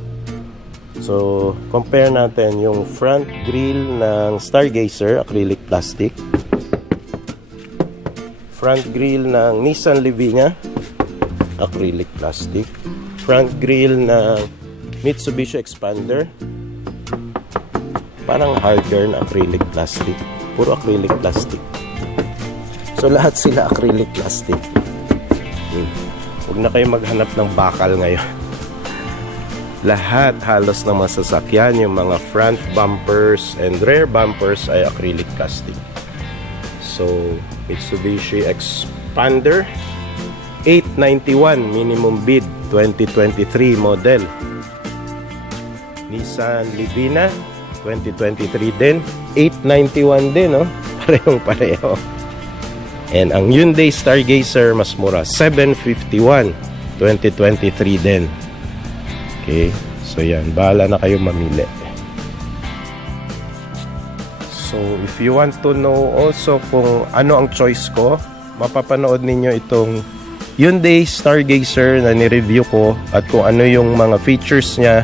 So compare natin yung front grille ng Stargazer, acrylic plastic. Front grille ng Nissan Livina, acrylic plastic. Front grille ng Mitsubishi Expander, parang harder na acrylic plastic. Puro acrylic plastic. So lahat sila acrylic plastic. Huwag na kayo maghanap ng bakal ngayon. Lahat halos ng mga sasakyan, yung mga front bumpers and rear bumpers ay acrylic plastic. So Mitsubishi Expander 891 minimum bid, 2023 model. Nissan Livina 2023 din, 891 din, no? Parehong pareho. And ang Hyundai Stargazer mas mura, 751 2023 din. Okay, so yan, bahala na kayo mamili. So if you want to know also kung ano ang choice ko, mapapanood ninyo itong Hyundai Stargazer na ni-review ko at kung ano yung mga features niya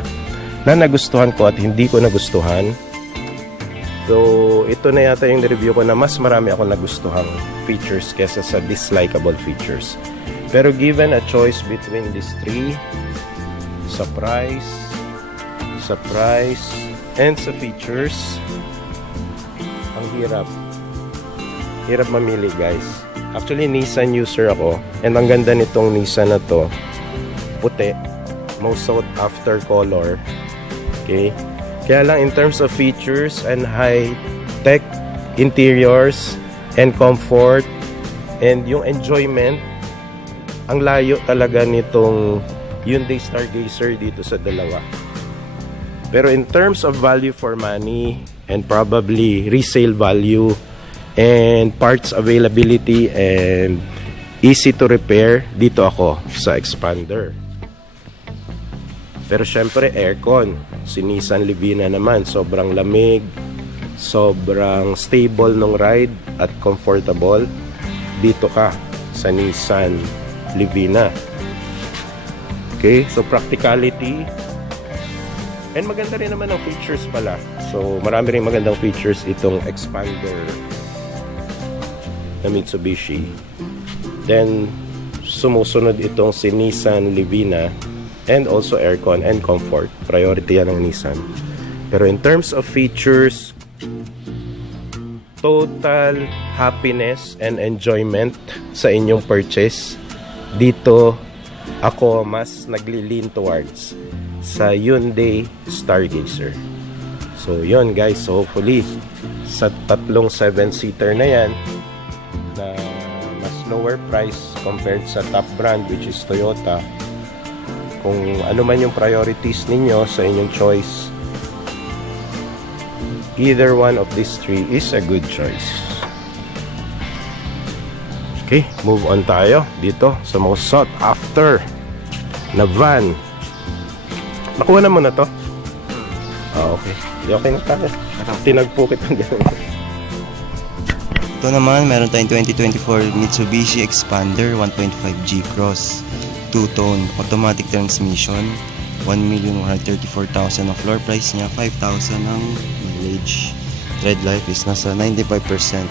na nagustuhan ko at hindi ko nagustuhan. So ito na yata yung review ko na mas marami ako nagustuhang features kesa sa dislikable features. Pero given a choice between these three, sa price and sa features, ang hirap. hirap mamili guys. Actually Nissan user ako, and ang ganda nitong Nissan na to, puti, most sought after color. Okay, kaya lang in terms of features and high tech interiors and comfort and yung enjoyment, ang layo talaga nitong Hyundai Stargazer dito sa dalawa. Pero in terms of value for money and probably resale value and parts availability and easy to repair, dito ako sa Xpander. Pero syempre aircon, si Nissan Livina naman sobrang lamig, sobrang stable nung ride at comfortable. Dito ka sa Nissan Livina. Okay, so practicality and maganda rin naman ang features pala. So marami rin magandang features itong Xpander na Mitsubishi. Then sumusunod itong si Nissan Livina, and also aircon and comfort. Priority yan ng Nissan. Pero in terms of features, total happiness and enjoyment sa inyong purchase, dito ako mas nagli-lean towards sa Hyundai Stargazer. So yun guys, so hopefully sa tatlong 7-seater na yan na mas lower price compared sa top brand which is Toyota, kung ano man yung priorities ninyo sa inyong choice, either one of these three is a good choice. Okay, move on tayo dito sa most sought after na van. Nakuha na mo na to? Okay. Okay na tayo. Tinagpo kitang ganun. Ito naman, meron tayong 2024 Mitsubishi Xpander 1.5 G-Cross 2-tone automatic transmission. 1,134,000 ang floor price niya, 5,000 ang mileage. Tread life is nasa 95%.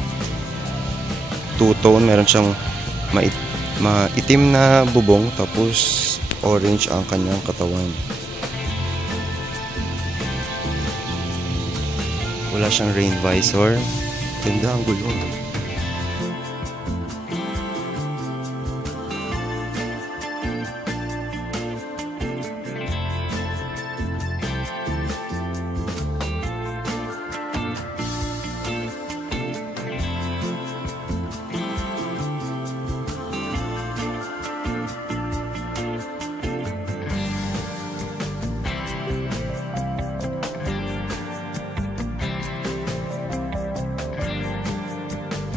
2-tone, meron siyang maitim na bubong, tapos orange ang kanyang katawan. Wala siyang rain visor. Ganda ang gulong.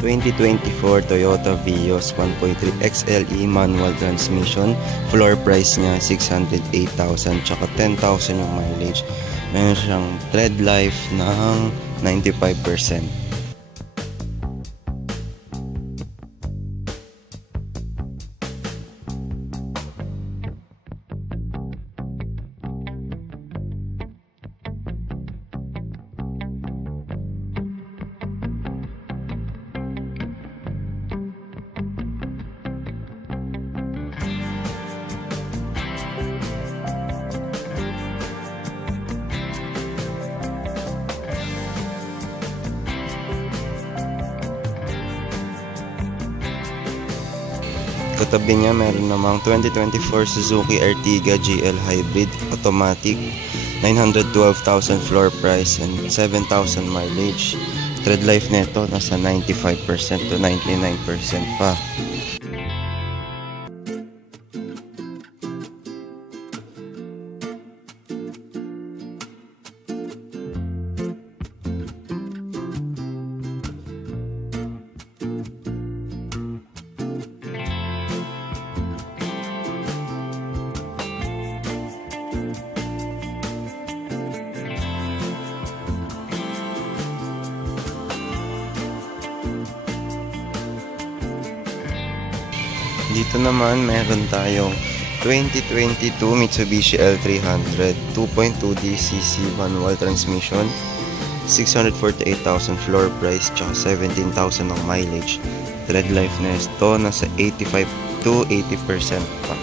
...2024 Toyota Vios 1.3 XLE manual transmission. Floor price niya 608,000, tsaka 10,000 yung mileage. Meron siyang tread life ng 95%. Katabi niya meron namang 2024 Suzuki Ertiga GL Hybrid automatic, 912,000 floor price and 7,000 mileage. Tread life nito nasa 95% to 99% pa. Dito naman meron tayong 2022 Mitsubishi L300 2.2 DCC manual transmission, 648,000 floor price, tsaka 17,000 ang mileage. Tread life na ito nasa 85 to 80% pa.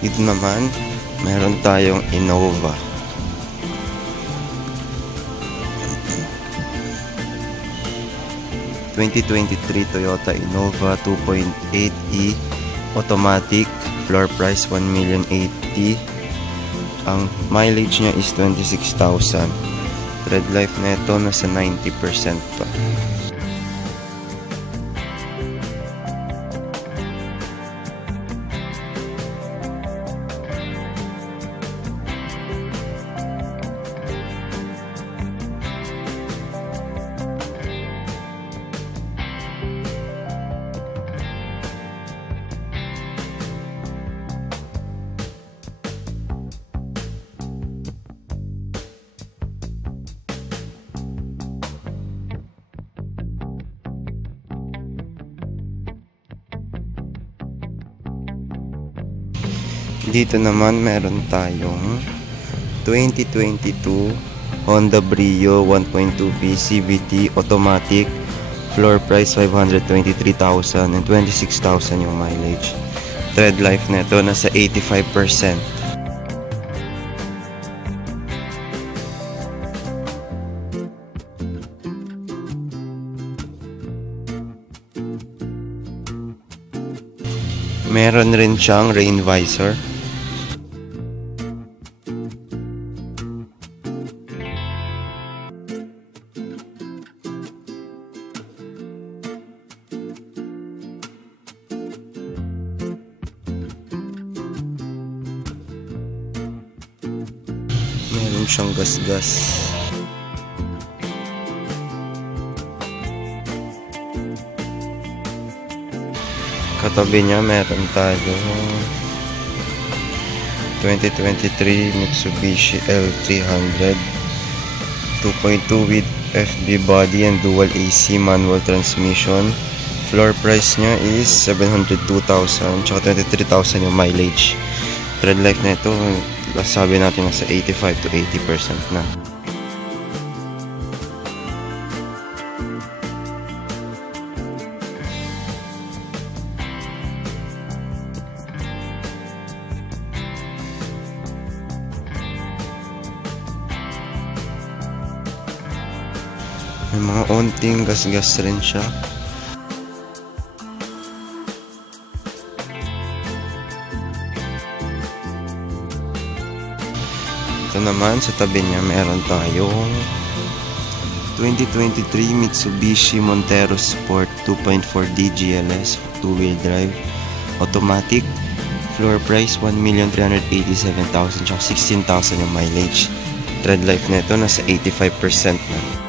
Dito naman, meron tayong Innova. (2023) Toyota Innova 2.8e automatic, floor price 1,080,000. Ang mileage niya is 26,000. Tread life nito nasa 90% pa. Dito naman meron tayong 2022 Honda Brio 1.2V CVT automatic, floor price 523,000 and 26,000 yung mileage. Tread life nito nasa 85%. Meron rin siyang rain visor. Meron siyang gas-gas. Katabi niya meron tayong 2023 Mitsubishi L300 2.2 with FB body and dual AC manual transmission. Floor price niya is 702,000 tsaka 23,000 yung mileage. Tread life na ito, sabi natin nasa 85 to 80% na. May mga onting gas-gas rin siya. Ito naman sa tabi niya meron tayong 2023 Mitsubishi Montero Sport 2.4D GLS 2-wheel drive automatic, floor price 1,387,000 tsaka 16,000 yung mileage. Tread life nito nasa 85% na.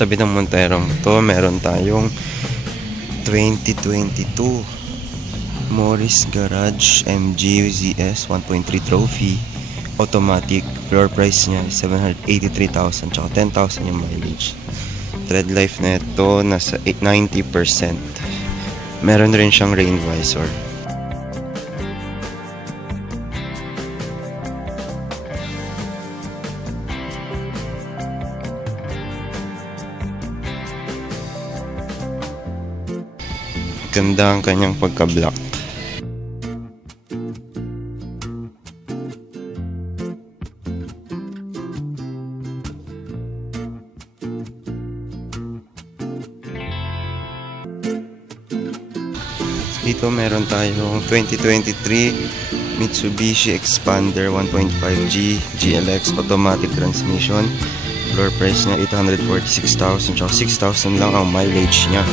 Katabi ng Monterong to, meron tayong 2022 Morris Garage MG ZS 1.3 trophy automatic, floor price niya 783,000 tsaka 10,000 yung mileage. Tread life na ito nasa 90%. Meron rin siyang rain visor. Ganda ang kanyang pagka-black. Dito meron tayong 2023 Mitsubishi Expander 1.5G GLX automatic transmission. Floor price niya 846,000 tsaka 6,000 lang ang mileage niya.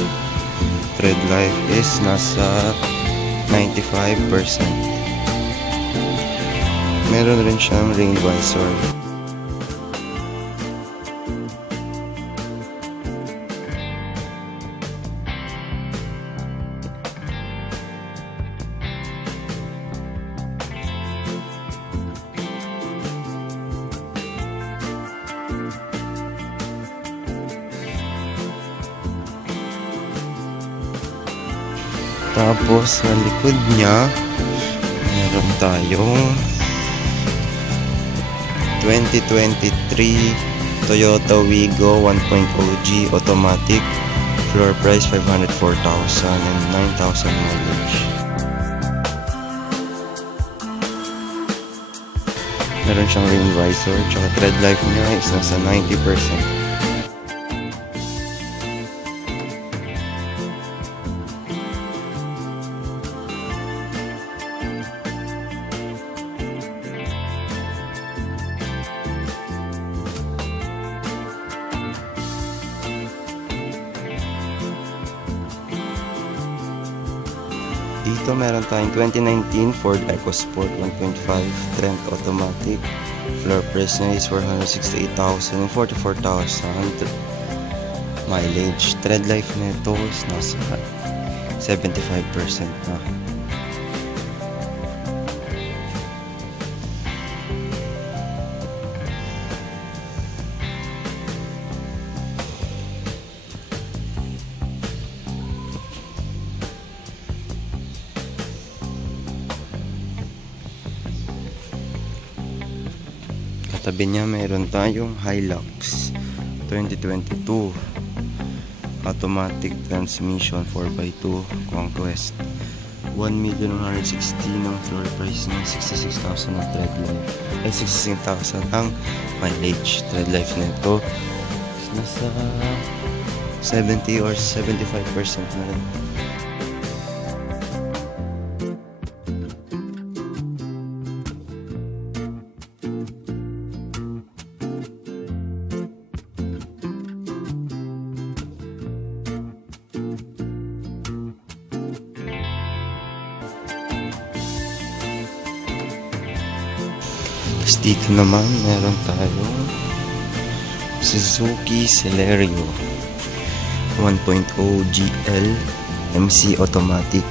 Tread life is nasa 95%. Meron rin siyang rain visor. Tapos sa likod niya, meron tayong 2023 Toyota Wigo 1.0G automatic, floor price 504,000 and 9,000 mileage. Meron siyang rain visor, tsaka tread life niya is nasa 90%. Dito meron tayong 2019 Ford EcoSport 1.5 Trent automatic. Floor price niya is 468,000 and 44,000 mileage. Tread life nito is nasa 75% na. Katabi niya mayroon tayong Hilux 2022 automatic transmission 4x2 Conquest. 1,160,000 ng floor price niya, 66,000 ang tread life. 66,000 ang mileage. Tread life nito is nasa 70 or 75% na rin. Tapos dito naman meron tayong Suzuki Celerio 1.0 GL MC automatic,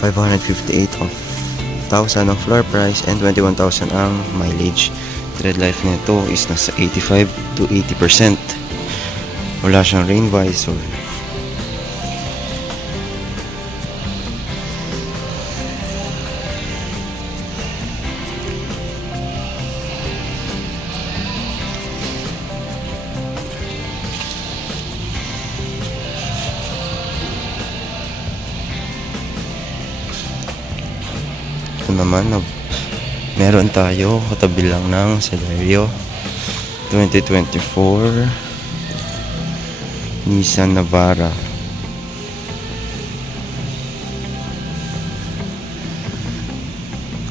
558,000 ang floor price and 21,000 ang mileage. Tread life nito is nasa 85 to 80%. Wala siyang rain visor. Naman meron tayo katabi lang ng Celerio 2024 Nissan Navara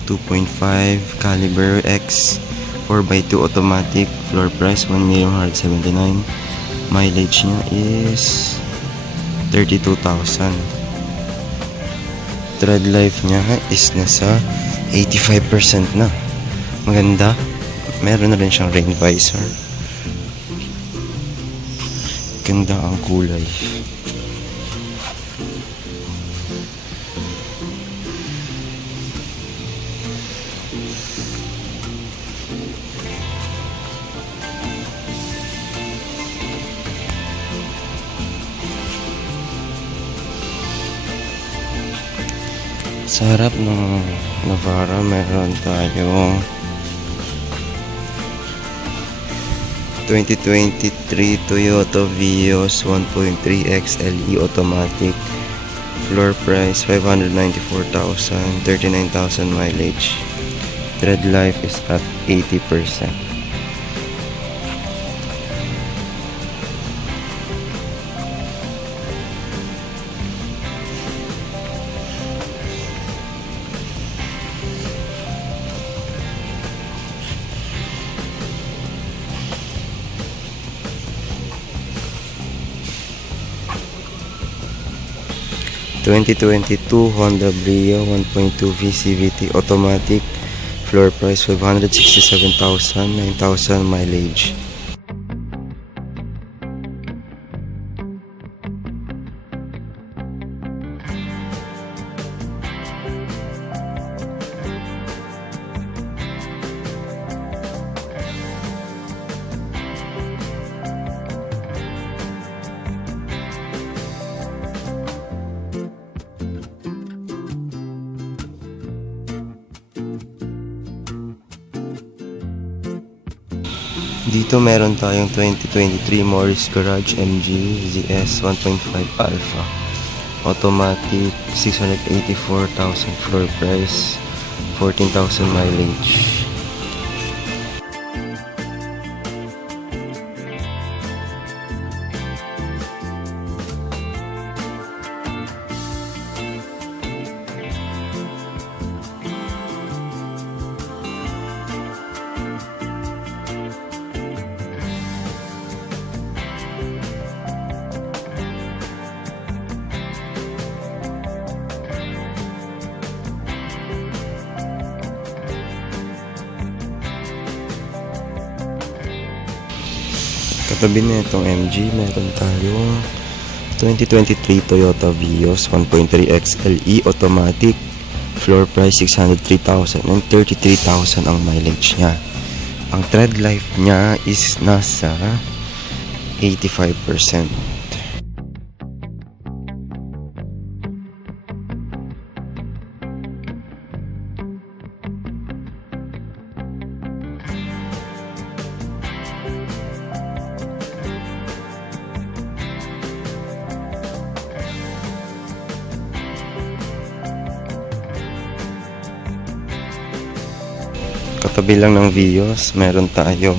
2.5 caliber X 4x2 automatic, floor price 1,179,000, mileage nya is 32,000. Tread life niya is nasa 85% na. Maganda. Meron na rin siyang rain visor. Ganda ang kulay. Sa harap ng Navara meron tayong 2023 Toyota Vios 1.3 XLE automatic, floor price 594,000, 39,000 mileage. Tread life is at 80%. (2022) Honda Brio 1.2 VCVT automatic, floor price 567,000, 9,000 mileage. Dito meron tayong 2023 Morris Garage MG ZS 1.5 Alpha. Automatic, 684,000 floor price, 14,000 mileage. Katabi na itong MG, meron tayong 2023 Toyota Vios 1.3 XLE automatic, floor price 603,000 and 33,000 ang mileage niya. Ang tread life niya is nasa 85%. Katabi lang ng Vios, meron tayong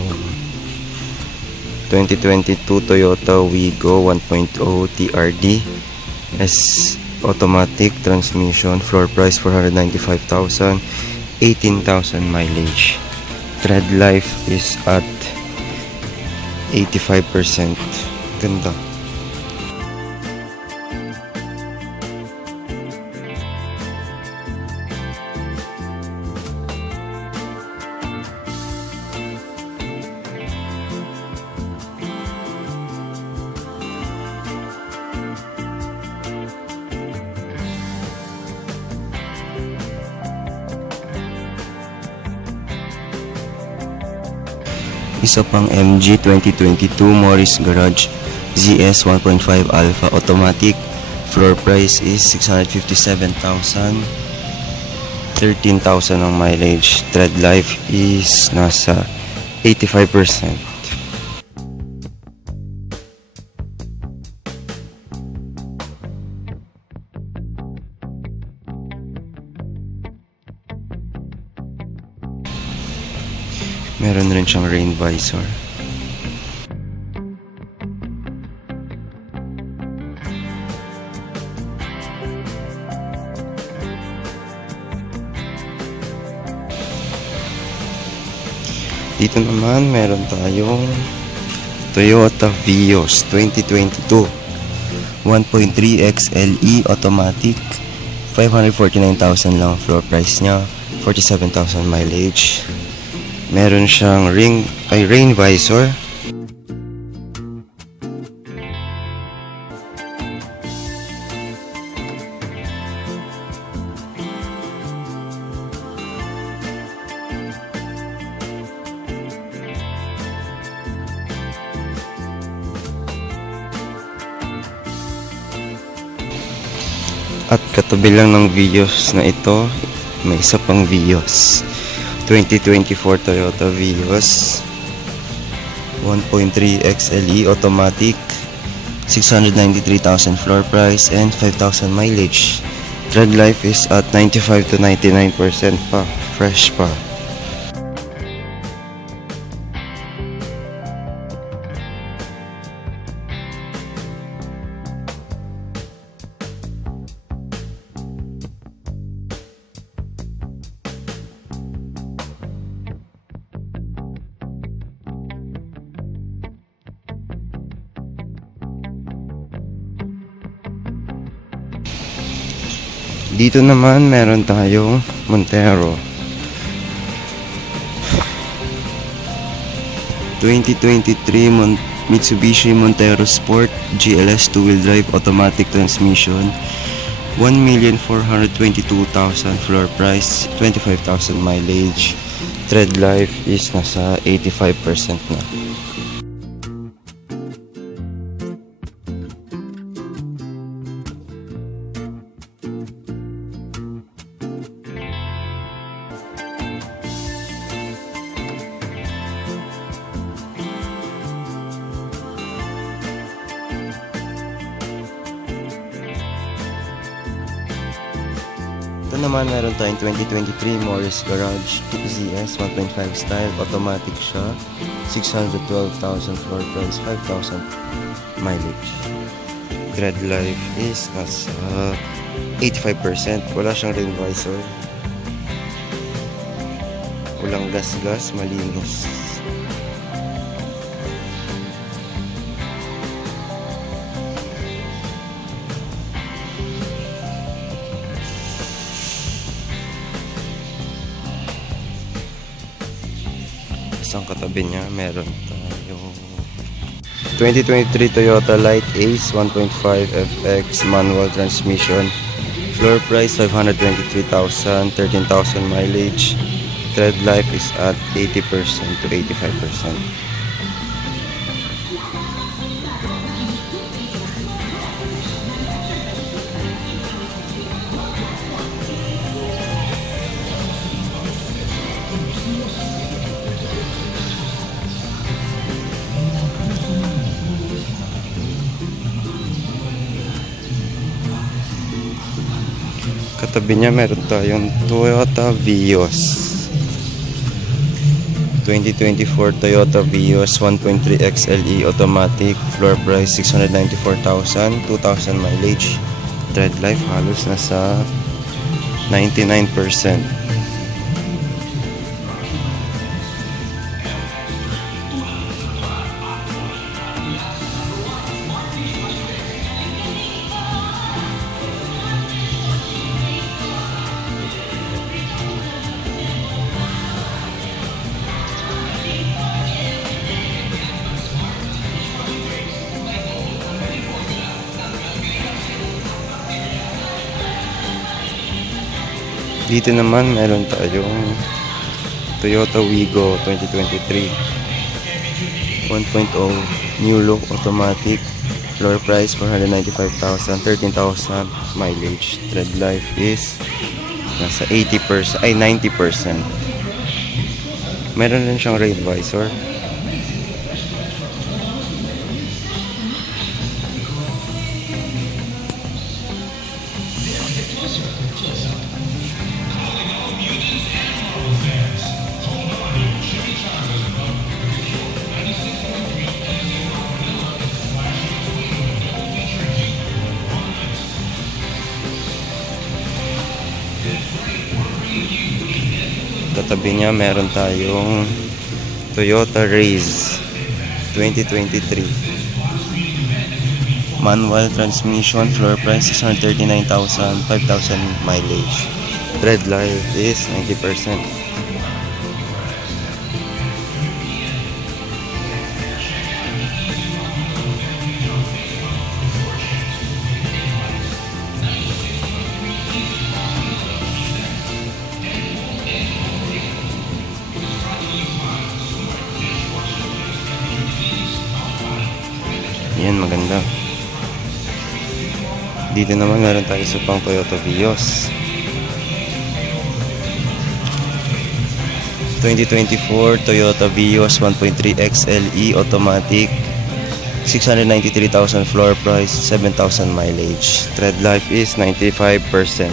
2022 Toyota Wigo 1.0 TRD S automatic transmission, floor price 495,000, 18,000 mileage. Tread life is at 85%. Ganda. Isa pang MG 2022 Morris Garage ZS 1.5 Alpha automatic, floor price is 657,000, 13,000 ang mileage. Tread life is nasa 85%. Meron rin siyang rain visor. Dito naman meron tayong Toyota Vios 2022 1.3 XLE automatic, 549,000 lang floor price niya, 47,000 mileage. Meron siyang rain visor. At katabi lang ng Vios na ito, may isa pang Vios 2024 Toyota Vios 1.3 XLE automatic, 693,000 floor price and 5,000 mileage. Tread life is at 95 to 99% pa, fresh pa. Dito naman meron tayong Montero 2023 Mitsubishi Montero Sport GLS 2-wheel drive automatic transmission, 1,422,000 floor price, 25,000 mileage. Tread life is nasa 85% na. Ito naman meron tayong 2023 Morris Garage ZS 1.5 style. Automatic siya. 612,000 floor price, 5,000 mileage. Tread life is nasa 85%. Wala siyang rim visor. Walang gas-gas, malinis. Isang katabi niya, meron tayong 2023 Toyota Light Ace 1.5 FX manual transmission. Floor price 523,000, 13,000 mileage. Tread life is at 80% to 85%. Katabi niya meron tayong Toyota Vios 2024 Toyota Vios 1.3 XLE automatic. Floor price 694,000, 2,000 mileage. Tread life halos nasa 99%. Dito naman meron tayong Toyota Wigo 2023 1.0 new look automatic. Floor price 495,000, 13,000 mileage. Tread life is nasa 80%, ay 90%. Meron rin siyang rain visor. Katabi niya meron tayong Toyota Raze 2023 manual transmission. Floor price 639,000, 5,000 mileage. Tread life is 90%. Yan, maganda. Dito naman meron tayo sa pang Toyota Vios 2024 Toyota Vios 1.3 XLE automatic. 693,000 floor price, 7,000 mileage. Tread life is 95%.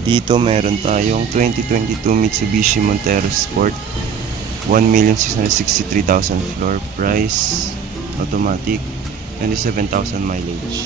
Dito meron tayong 2022 Mitsubishi Montero Sport 1,663,000 floor price, automatic, 27,000 mileage.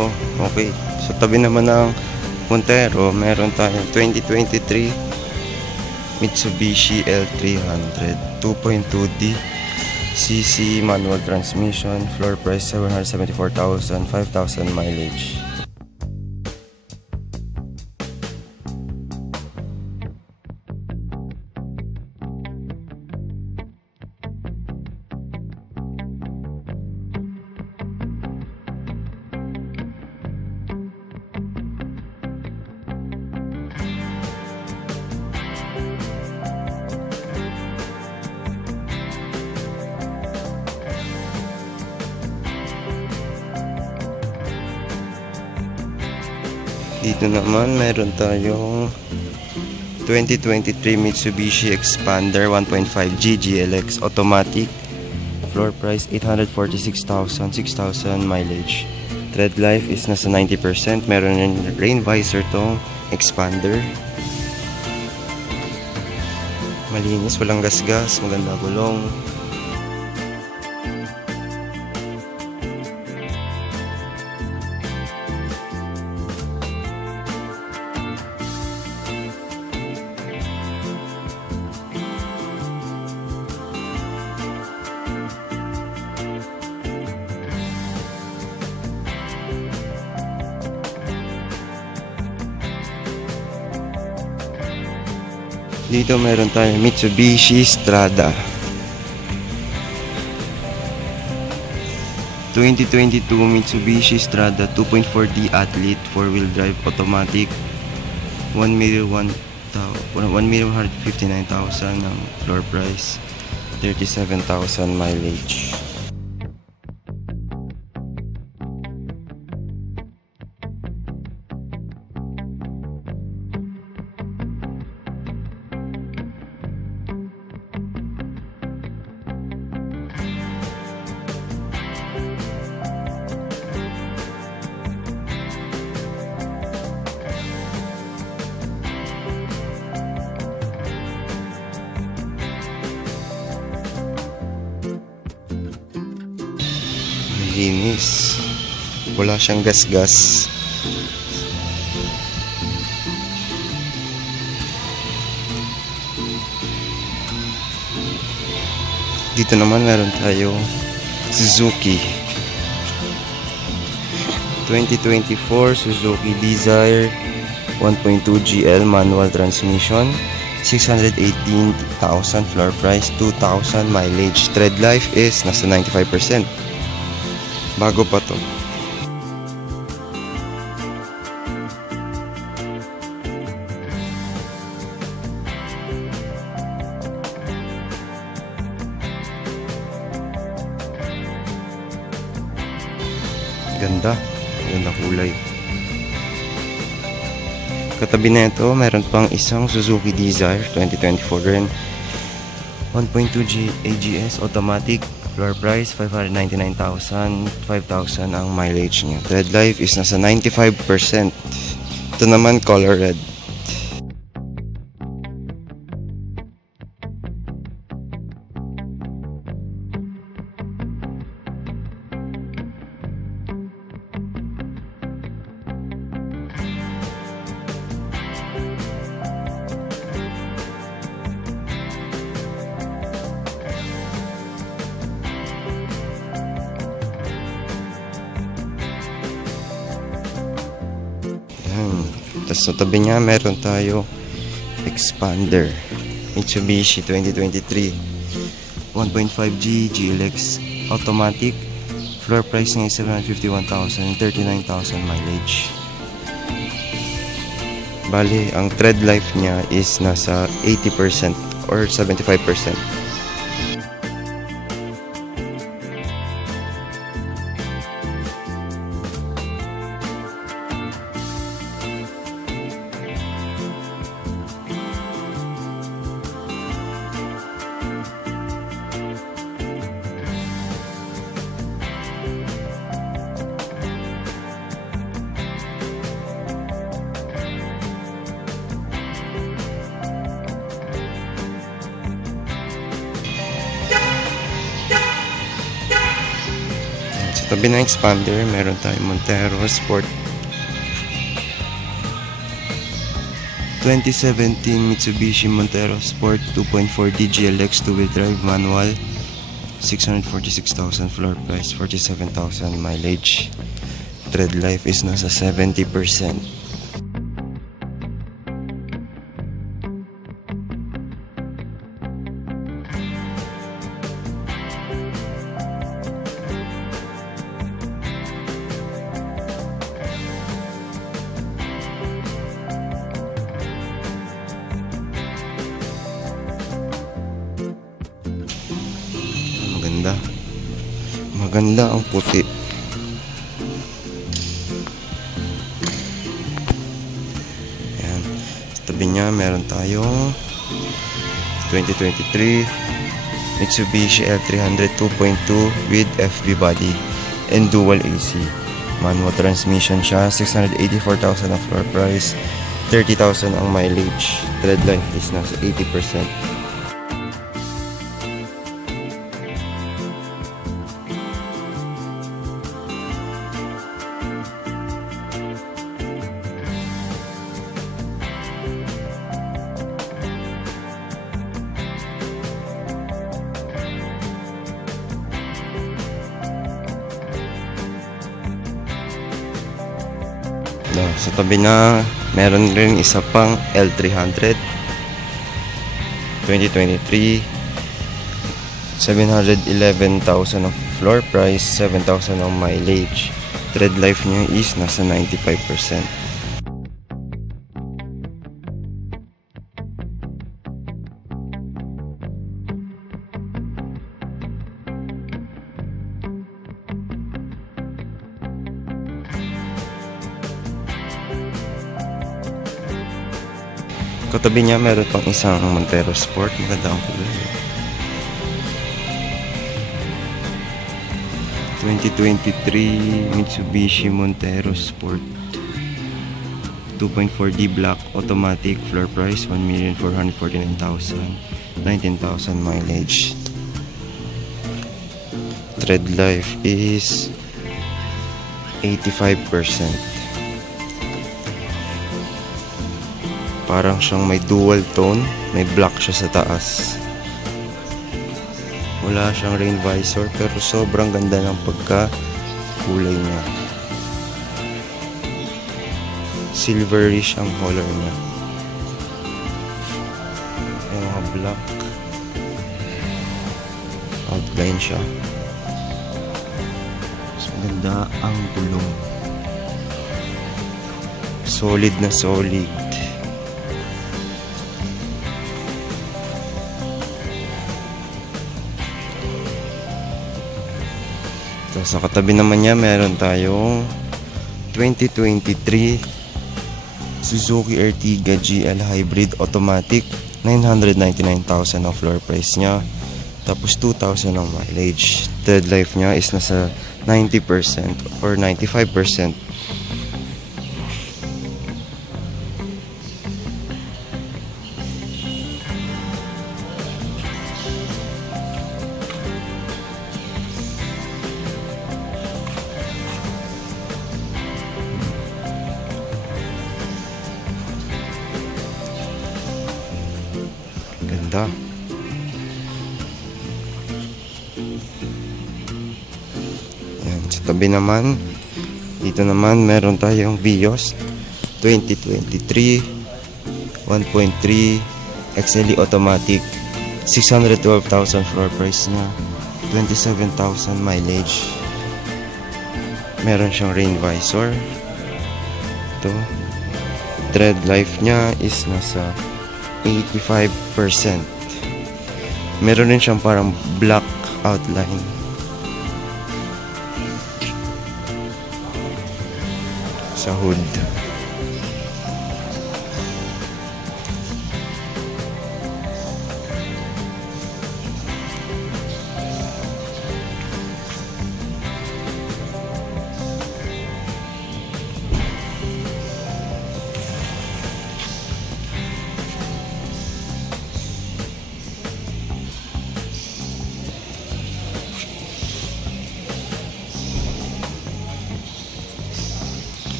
ko. Okay. So tabi naman ng Montero, meron tayong 2023 Mitsubishi L300 2.2D cc manual transmission, floor price 774,000, 5,000 mileage. Dito naman meron tayong 2023 Mitsubishi Expander 1.5G GLX automatic, floor price 846,000, 6,000 mileage. Tread life is nasa 90%. Meron yung rain visor tong Expander. Malinis, walang gasgas, maganda gulong. Dito meron tayong Mitsubishi Strada 2022 Mitsubishi Strada 2.4D Athlete 4-wheel drive automatic, 1,159,000 ang floor price, 37,000 mileage. Linis, wala siyang gasgas. Dito naman meron tayo Suzuki 2024 Suzuki Desire 1.2 GL manual transmission, 618,000 floor price, 2,000 mileage. Tread life is nasa 95%. Bago pa to. Ganda. Ganda kulay. Katabi na ito, meron pang isang Suzuki Desire 2024 rin. 1.2G AGS automatic. Floor price 599,000, 5,000 ang mileage niya. Tread life is nasa 95%. Ito naman color red. Tapos sa tabi niya meron tayo Expander Mitsubishi 2023 1.5G GLX automatic, floor price niya is 751,000, 39,000 mileage. Bali, ang tread life niya is nasa 80% or 75%. tabi ng expander, meron tayong Montero Sport 2017 Mitsubishi Montero Sport 2.4D GLX 2-wheel drive manual, 646,000 floor price, 47,000 mileage. Tread life is nasa 70%. Maganda ang puti. Ayan. Sa tabi niya meron tayong 2023 Mitsubishi L300 2.2 with FB body and dual AC. Manual transmission siya, 684,000 ang floor price, 30,000 ang mileage. Tread life is nasa 80%. Sa tabi na meron rin isa pang L300 2023, 711,000 ang floor price, 7,000 ang mileage. Tread life niya is nasa 95%. Katabi niya meron pang isang Montero Sport. Maganda ang kulay. 2023 Mitsubishi Montero Sport 2.4D black automatic, floor price 1,449,000, 19,000 mileage. Tread life is 85%. Parang siyang may dual tone, may black siya sa taas. Wala siyang rain visor pero sobrang ganda ng pagka-kulay niya. Silverish ang color niya. May mga black outline siya. So, ganda ang gulong. Solid na solid. Sa katabi naman niya meron tayong 2023 Suzuki Ertiga GL Hybrid Automatic, 999,000 ang floor price niya, tapos 2,000 ang mileage. Tread life niya is nasa 90% or 95%. Ganda. Yan, sa tabi naman, dito naman meron tayong Vios 2023 1.3 XLE automatic, 612,000 floor price niya, 27,000 mileage. Meron siyang rain visor. Ito. Tread life niya is nasa 85%. Meron din siyang parang black outline. Sa hood.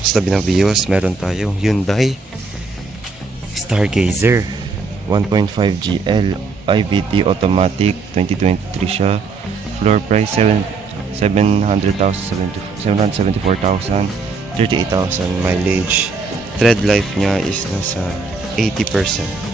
Sa tabi ng Vios, meron tayong Hyundai Stargazer 1.5 GL IVT automatic, 2023 siya. Floor price 774,000, 38,000 mileage. Tread life niya is nasa 80%.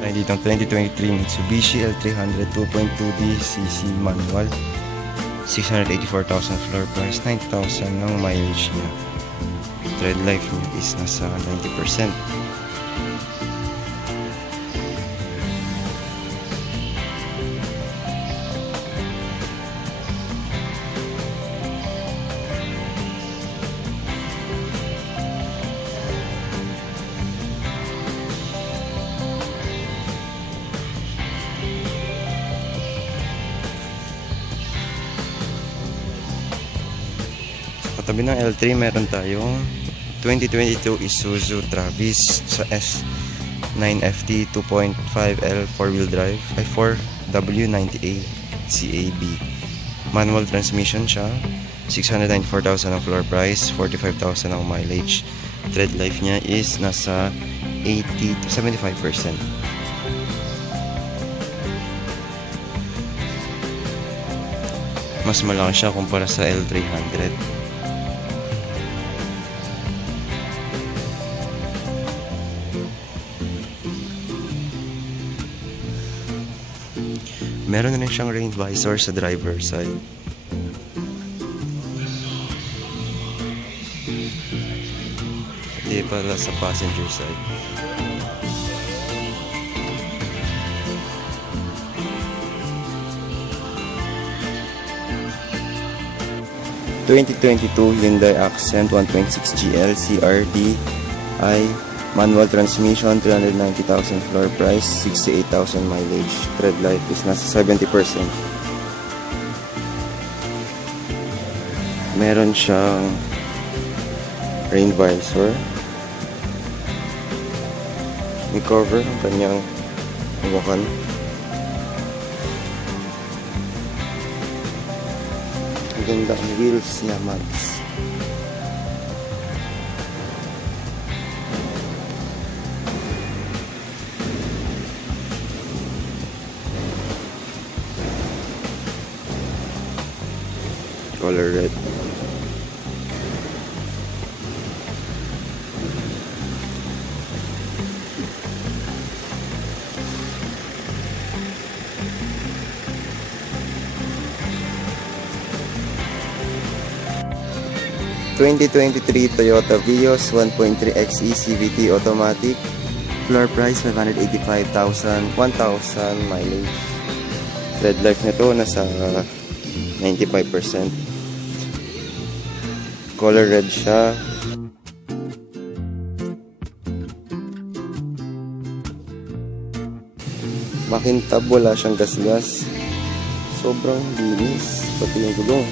Tayo dito ang 2023 Mitsubishi L300 2.2D cc manual, 684,000 floor price, 90,000 ng mileage niya. Tread life niya is nasa 90%. Katabi ng L3 meron tayong 2022 Isuzu Travis sa S9FT 2.5L 4-wheel drive ay 4W90A CAB. Manual transmission siya, 694,000 ang floor price, 45,000 ang mileage. Tread life niya is nasa 80 to 75%. Mas malaki siya kumpara sa L300. Meron na rin siyang rain visor sa driver side. Hindi pala sa passenger side. Hyundai Accent 1.6 GL CRD I manual transmission, 390,000 floor price, 68,000 mileage. Tread life is nasa 70%. Meron siyang rain visor. May cover ang kanyang hawakan. Ang ganda ang wheels niya, Max. Color red. Toyota Vios 1.3 XE CVT automatic. Floor price 585,000, 1,000 mileage. Tread life nito nasa 95%. Color red siya. Makintab, wala siyang gasgas. Sobrang linis. Pati yung gulong.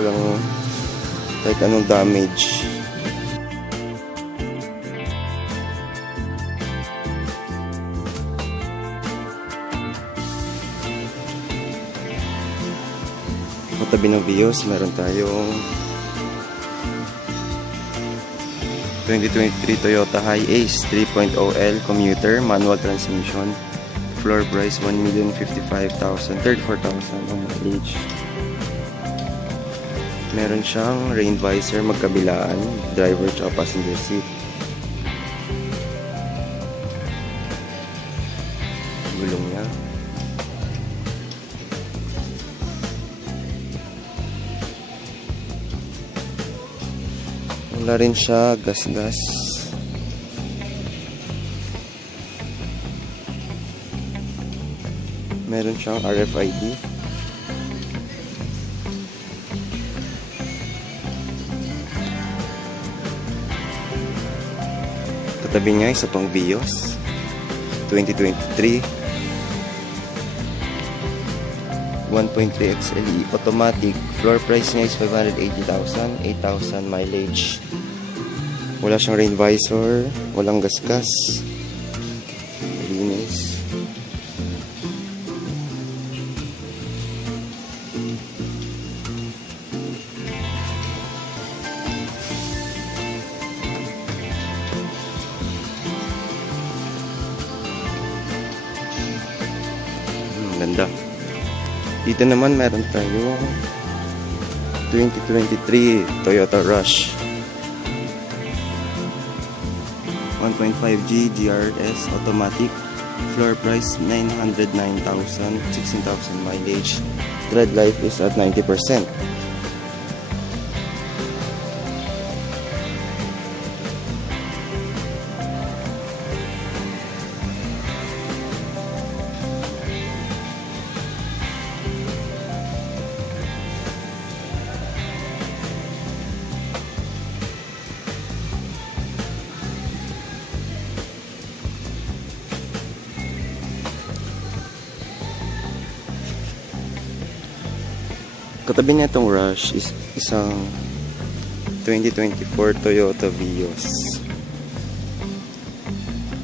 Walang kahit anong damage. Katabi ng Vios, meron tayong 2023 Toyota Hiace 3.0L commuter, manual transmission. Floor price 1,055,000, 34,000 ang mileage. Meron siyang rain visor magkabilaan, driver at passenger seat. Gulong niya. Wala rin siya gas-gas. Meron siyang RFID. Katabi niya isa pang Vios 2023 1.3 XLE automatic. Floor price niya is 580,000, 8,000 mileage. Wala siyang rain visor, walang gasgas. Linis. Ganda. Dito naman meron tayo 2023 Toyota Rush 1.5G GRS automatic. Floor price 909,000, 16,000 mileage. Tread life is at 90%. Katabi niya itong Rush is isang 2024 Toyota Vios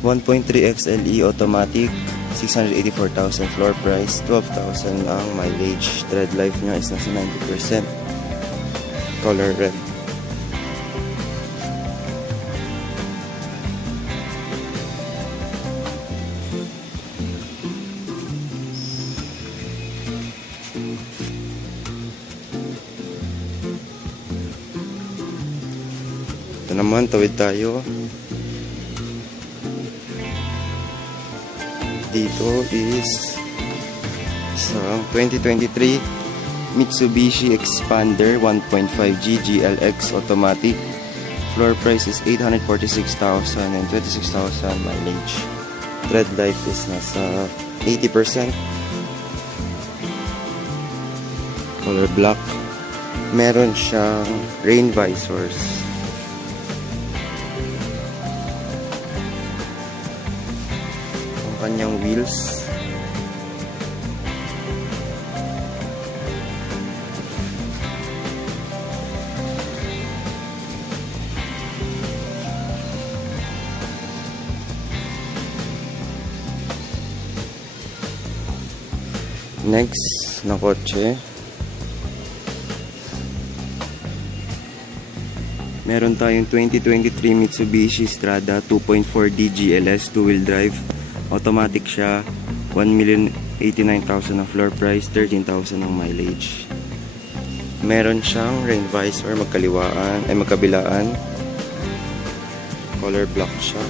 1.3 XLE automatic, 684,000 floor price, 12,000 ang mileage. Tread life niya is nasa 90%. Color red. Ito naman, tawid tayo. Dito is isang 2023 Mitsubishi Expander 1.5G GLX automatic. Floor price is 846,000 and 26,000 mileage. Tread life is nasa 80%. Color black. Meron siyang rain visors. Kanyang wheels next na kotse meron tayong 2023 Mitsubishi Strada 2.4D GLS 2-wheel drive. Automatic siya, 1,089,000 ang floor price, 13,000 ang mileage. Meron siyang rain visor magkabilaan. Color black siya.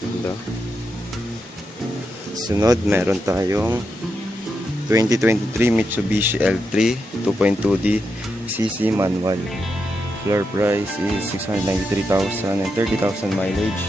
Ganda. Sunod, meron tayong 2023 Mitsubishi L3 2.2D CC manual. Floor price is 693,000 and 30,000 mileage.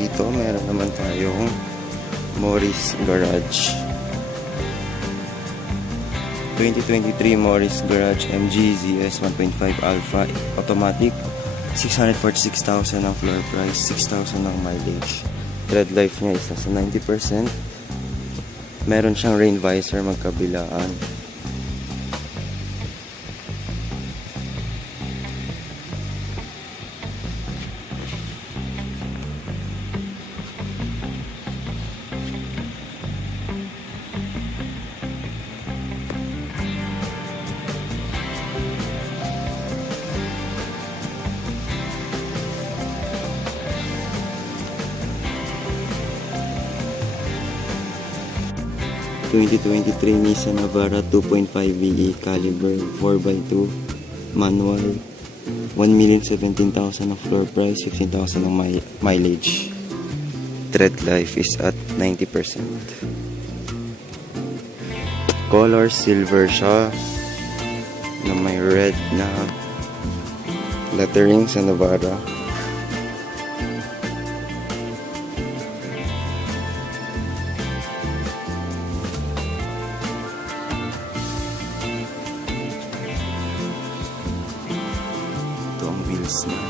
Dito meron naman tayong Morris Garage 2023 Morris Garage MG ZS 1.5 Alpha automatic. 646,000 ang floor price, 6,000 ang mileage. Tread life niya is nasa 90%. Meron siyang rain visor magkabilaan. 2023 Nissan Navara 2.5 VE caliber 4x2 manual, 1,017,000 ang floor price, 15,000 ang mileage. Tread life is at 90%. Color silver siya na may red na lettering sa Navara. Ito ang wheels niya.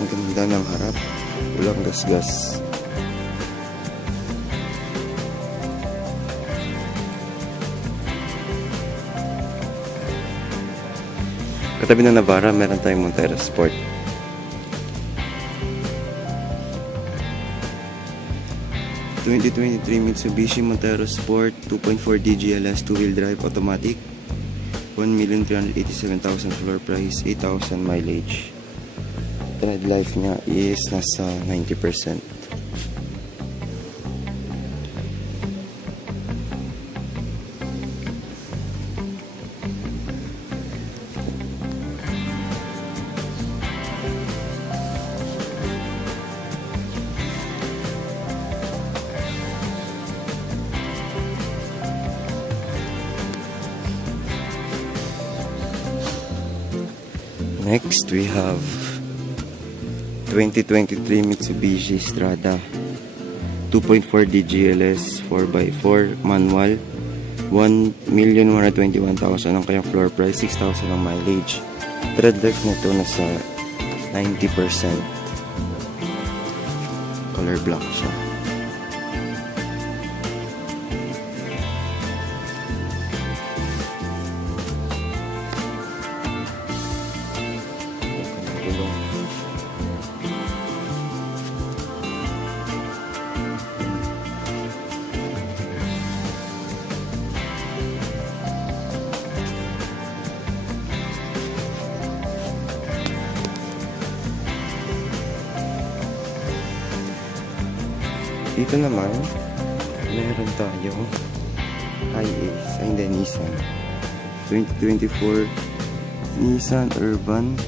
Ang ganda ng harap, walang gasgas. Katabi ng Navara, meron tayong Montero Sport. (2023) Mitsubishi Montero Sport 2.4 DGLS 2-wheel drive automatic, 1,387,000 floor price, 8,000 mileage. Tread life niya is nasa 90%. Next, we have 2023 Mitsubishi Strada 2.4 DGLS 4x4 manual, 1,121,000 ang kanyang floor price, 6,000 ang mileage. Tread life nito nasa 90%. Color black siya. Dito naman, meron tayong Hi-Ace, hindi, Nissan 2024 Nissan Urban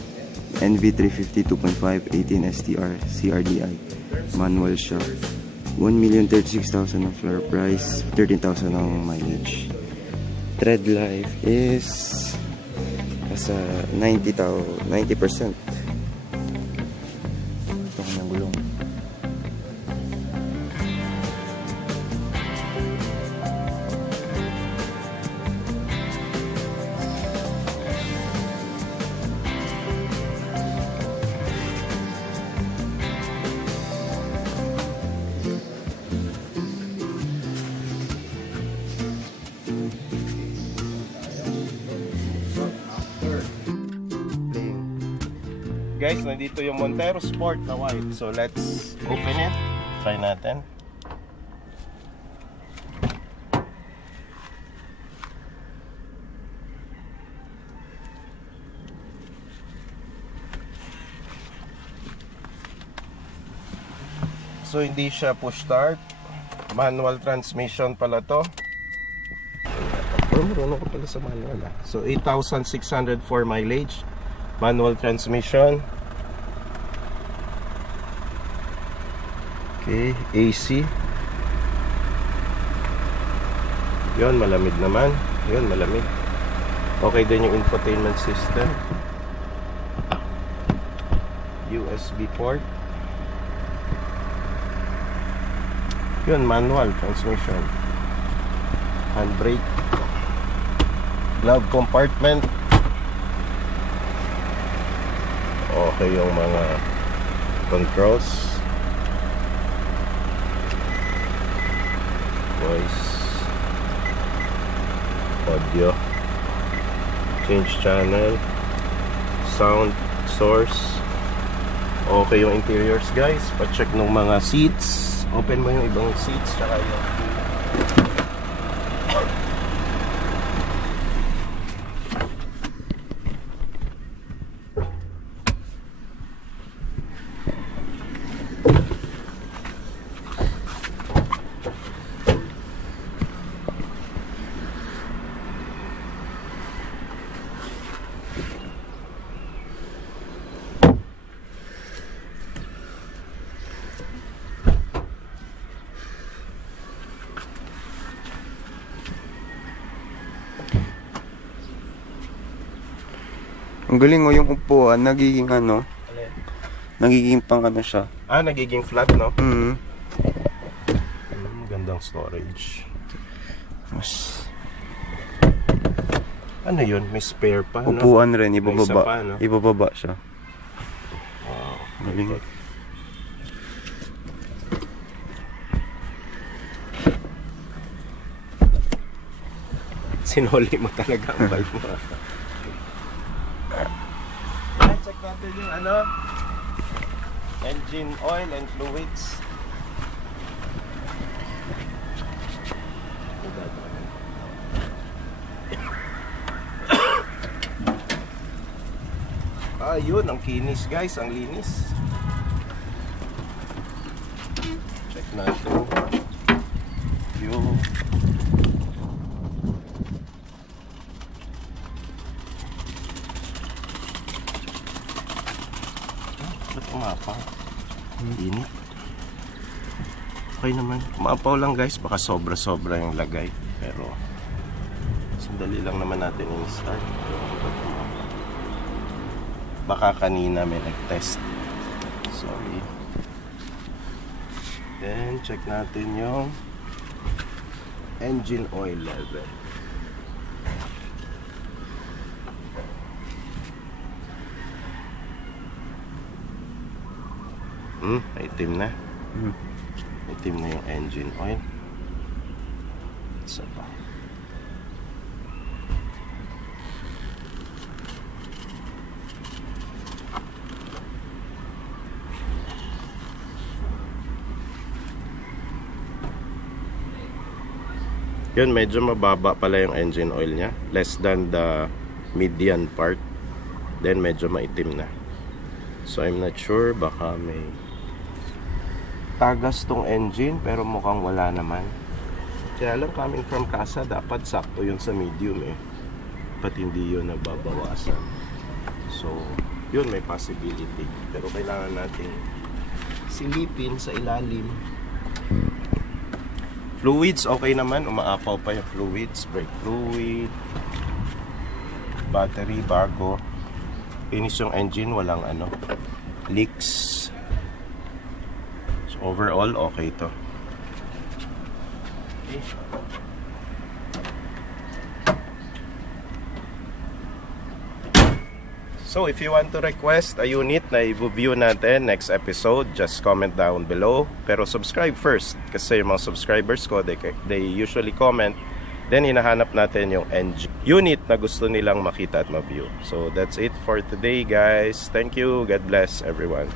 NV350 2.5 18 STR CRDI manual siya, 1,036,000 ang floor price, 13,000 ang mileage. Tread life is nasa 90%. Ito ko ng gulong. Guys, nandito yung Montero Sport na white. So let's open it. Try natin. So hindi siya push start. Manual transmission pala to. Marunong ko pala sa manual. So 8,604 mileage. Manual transmission. Okay, AC. Yun, malamig naman. Yun, malamig. Okay din yung infotainment system. USB port. Yun, manual transmission. Handbrake. Glove compartment. Okay yung mga controls. Voice. Audio. Change channel. Sound source. Okay yung interiors, guys. Pa-check ng mga seats. Open mo yung ibang seats tsaka yung Ang galing oh, yung upuan, nagiging ano, nagiging pang ano siya. Nagiging flat, no? Gandang storage. Mas, Ano yun? May spare pa, no? upuan rin, May isa ibababa. pa, no? Ibababa siya. Wow. Galing. Sinoli mo talaga ang bike mo. Check natin yung engine oil and fluids. Yun, ang kinis guys, ang linis. Check natin yung ba't umapaw? Init. Okay naman. Umapaw lang guys, baka sobra-sobra yung lagay. Pero sandali lang naman natin i-start. Baka kanina may nag-test. Sorry. Then check natin yung engine oil level. Itim na. Itim na yung engine oil. Isa pa. Yun, medyo mababa pala yung engine oil nya. Less than the median part. Then medyo maitim na. So I'm not sure, baka may tagas tong engine, pero mukhang wala naman. Kaya lang coming from casa, dapat sakto yun sa medium eh. Ba't hindi yun nababawasan? So yun, may possibility. Pero kailangan natin silipin sa ilalim. Fluids, okay naman. Umaapaw pa yung fluids. Brake fluid, battery, bago. Finish yung engine, walang leaks. So overall, okay to. Okay. So if you want to request a unit na i-view natin next episode, just comment down below. Pero subscribe first, kasi yung mga subscribers ko, they usually comment. Then hinahanap natin yung unit na gusto nilang makita at ma-view. So that's it for today guys. Thank you. God bless everyone.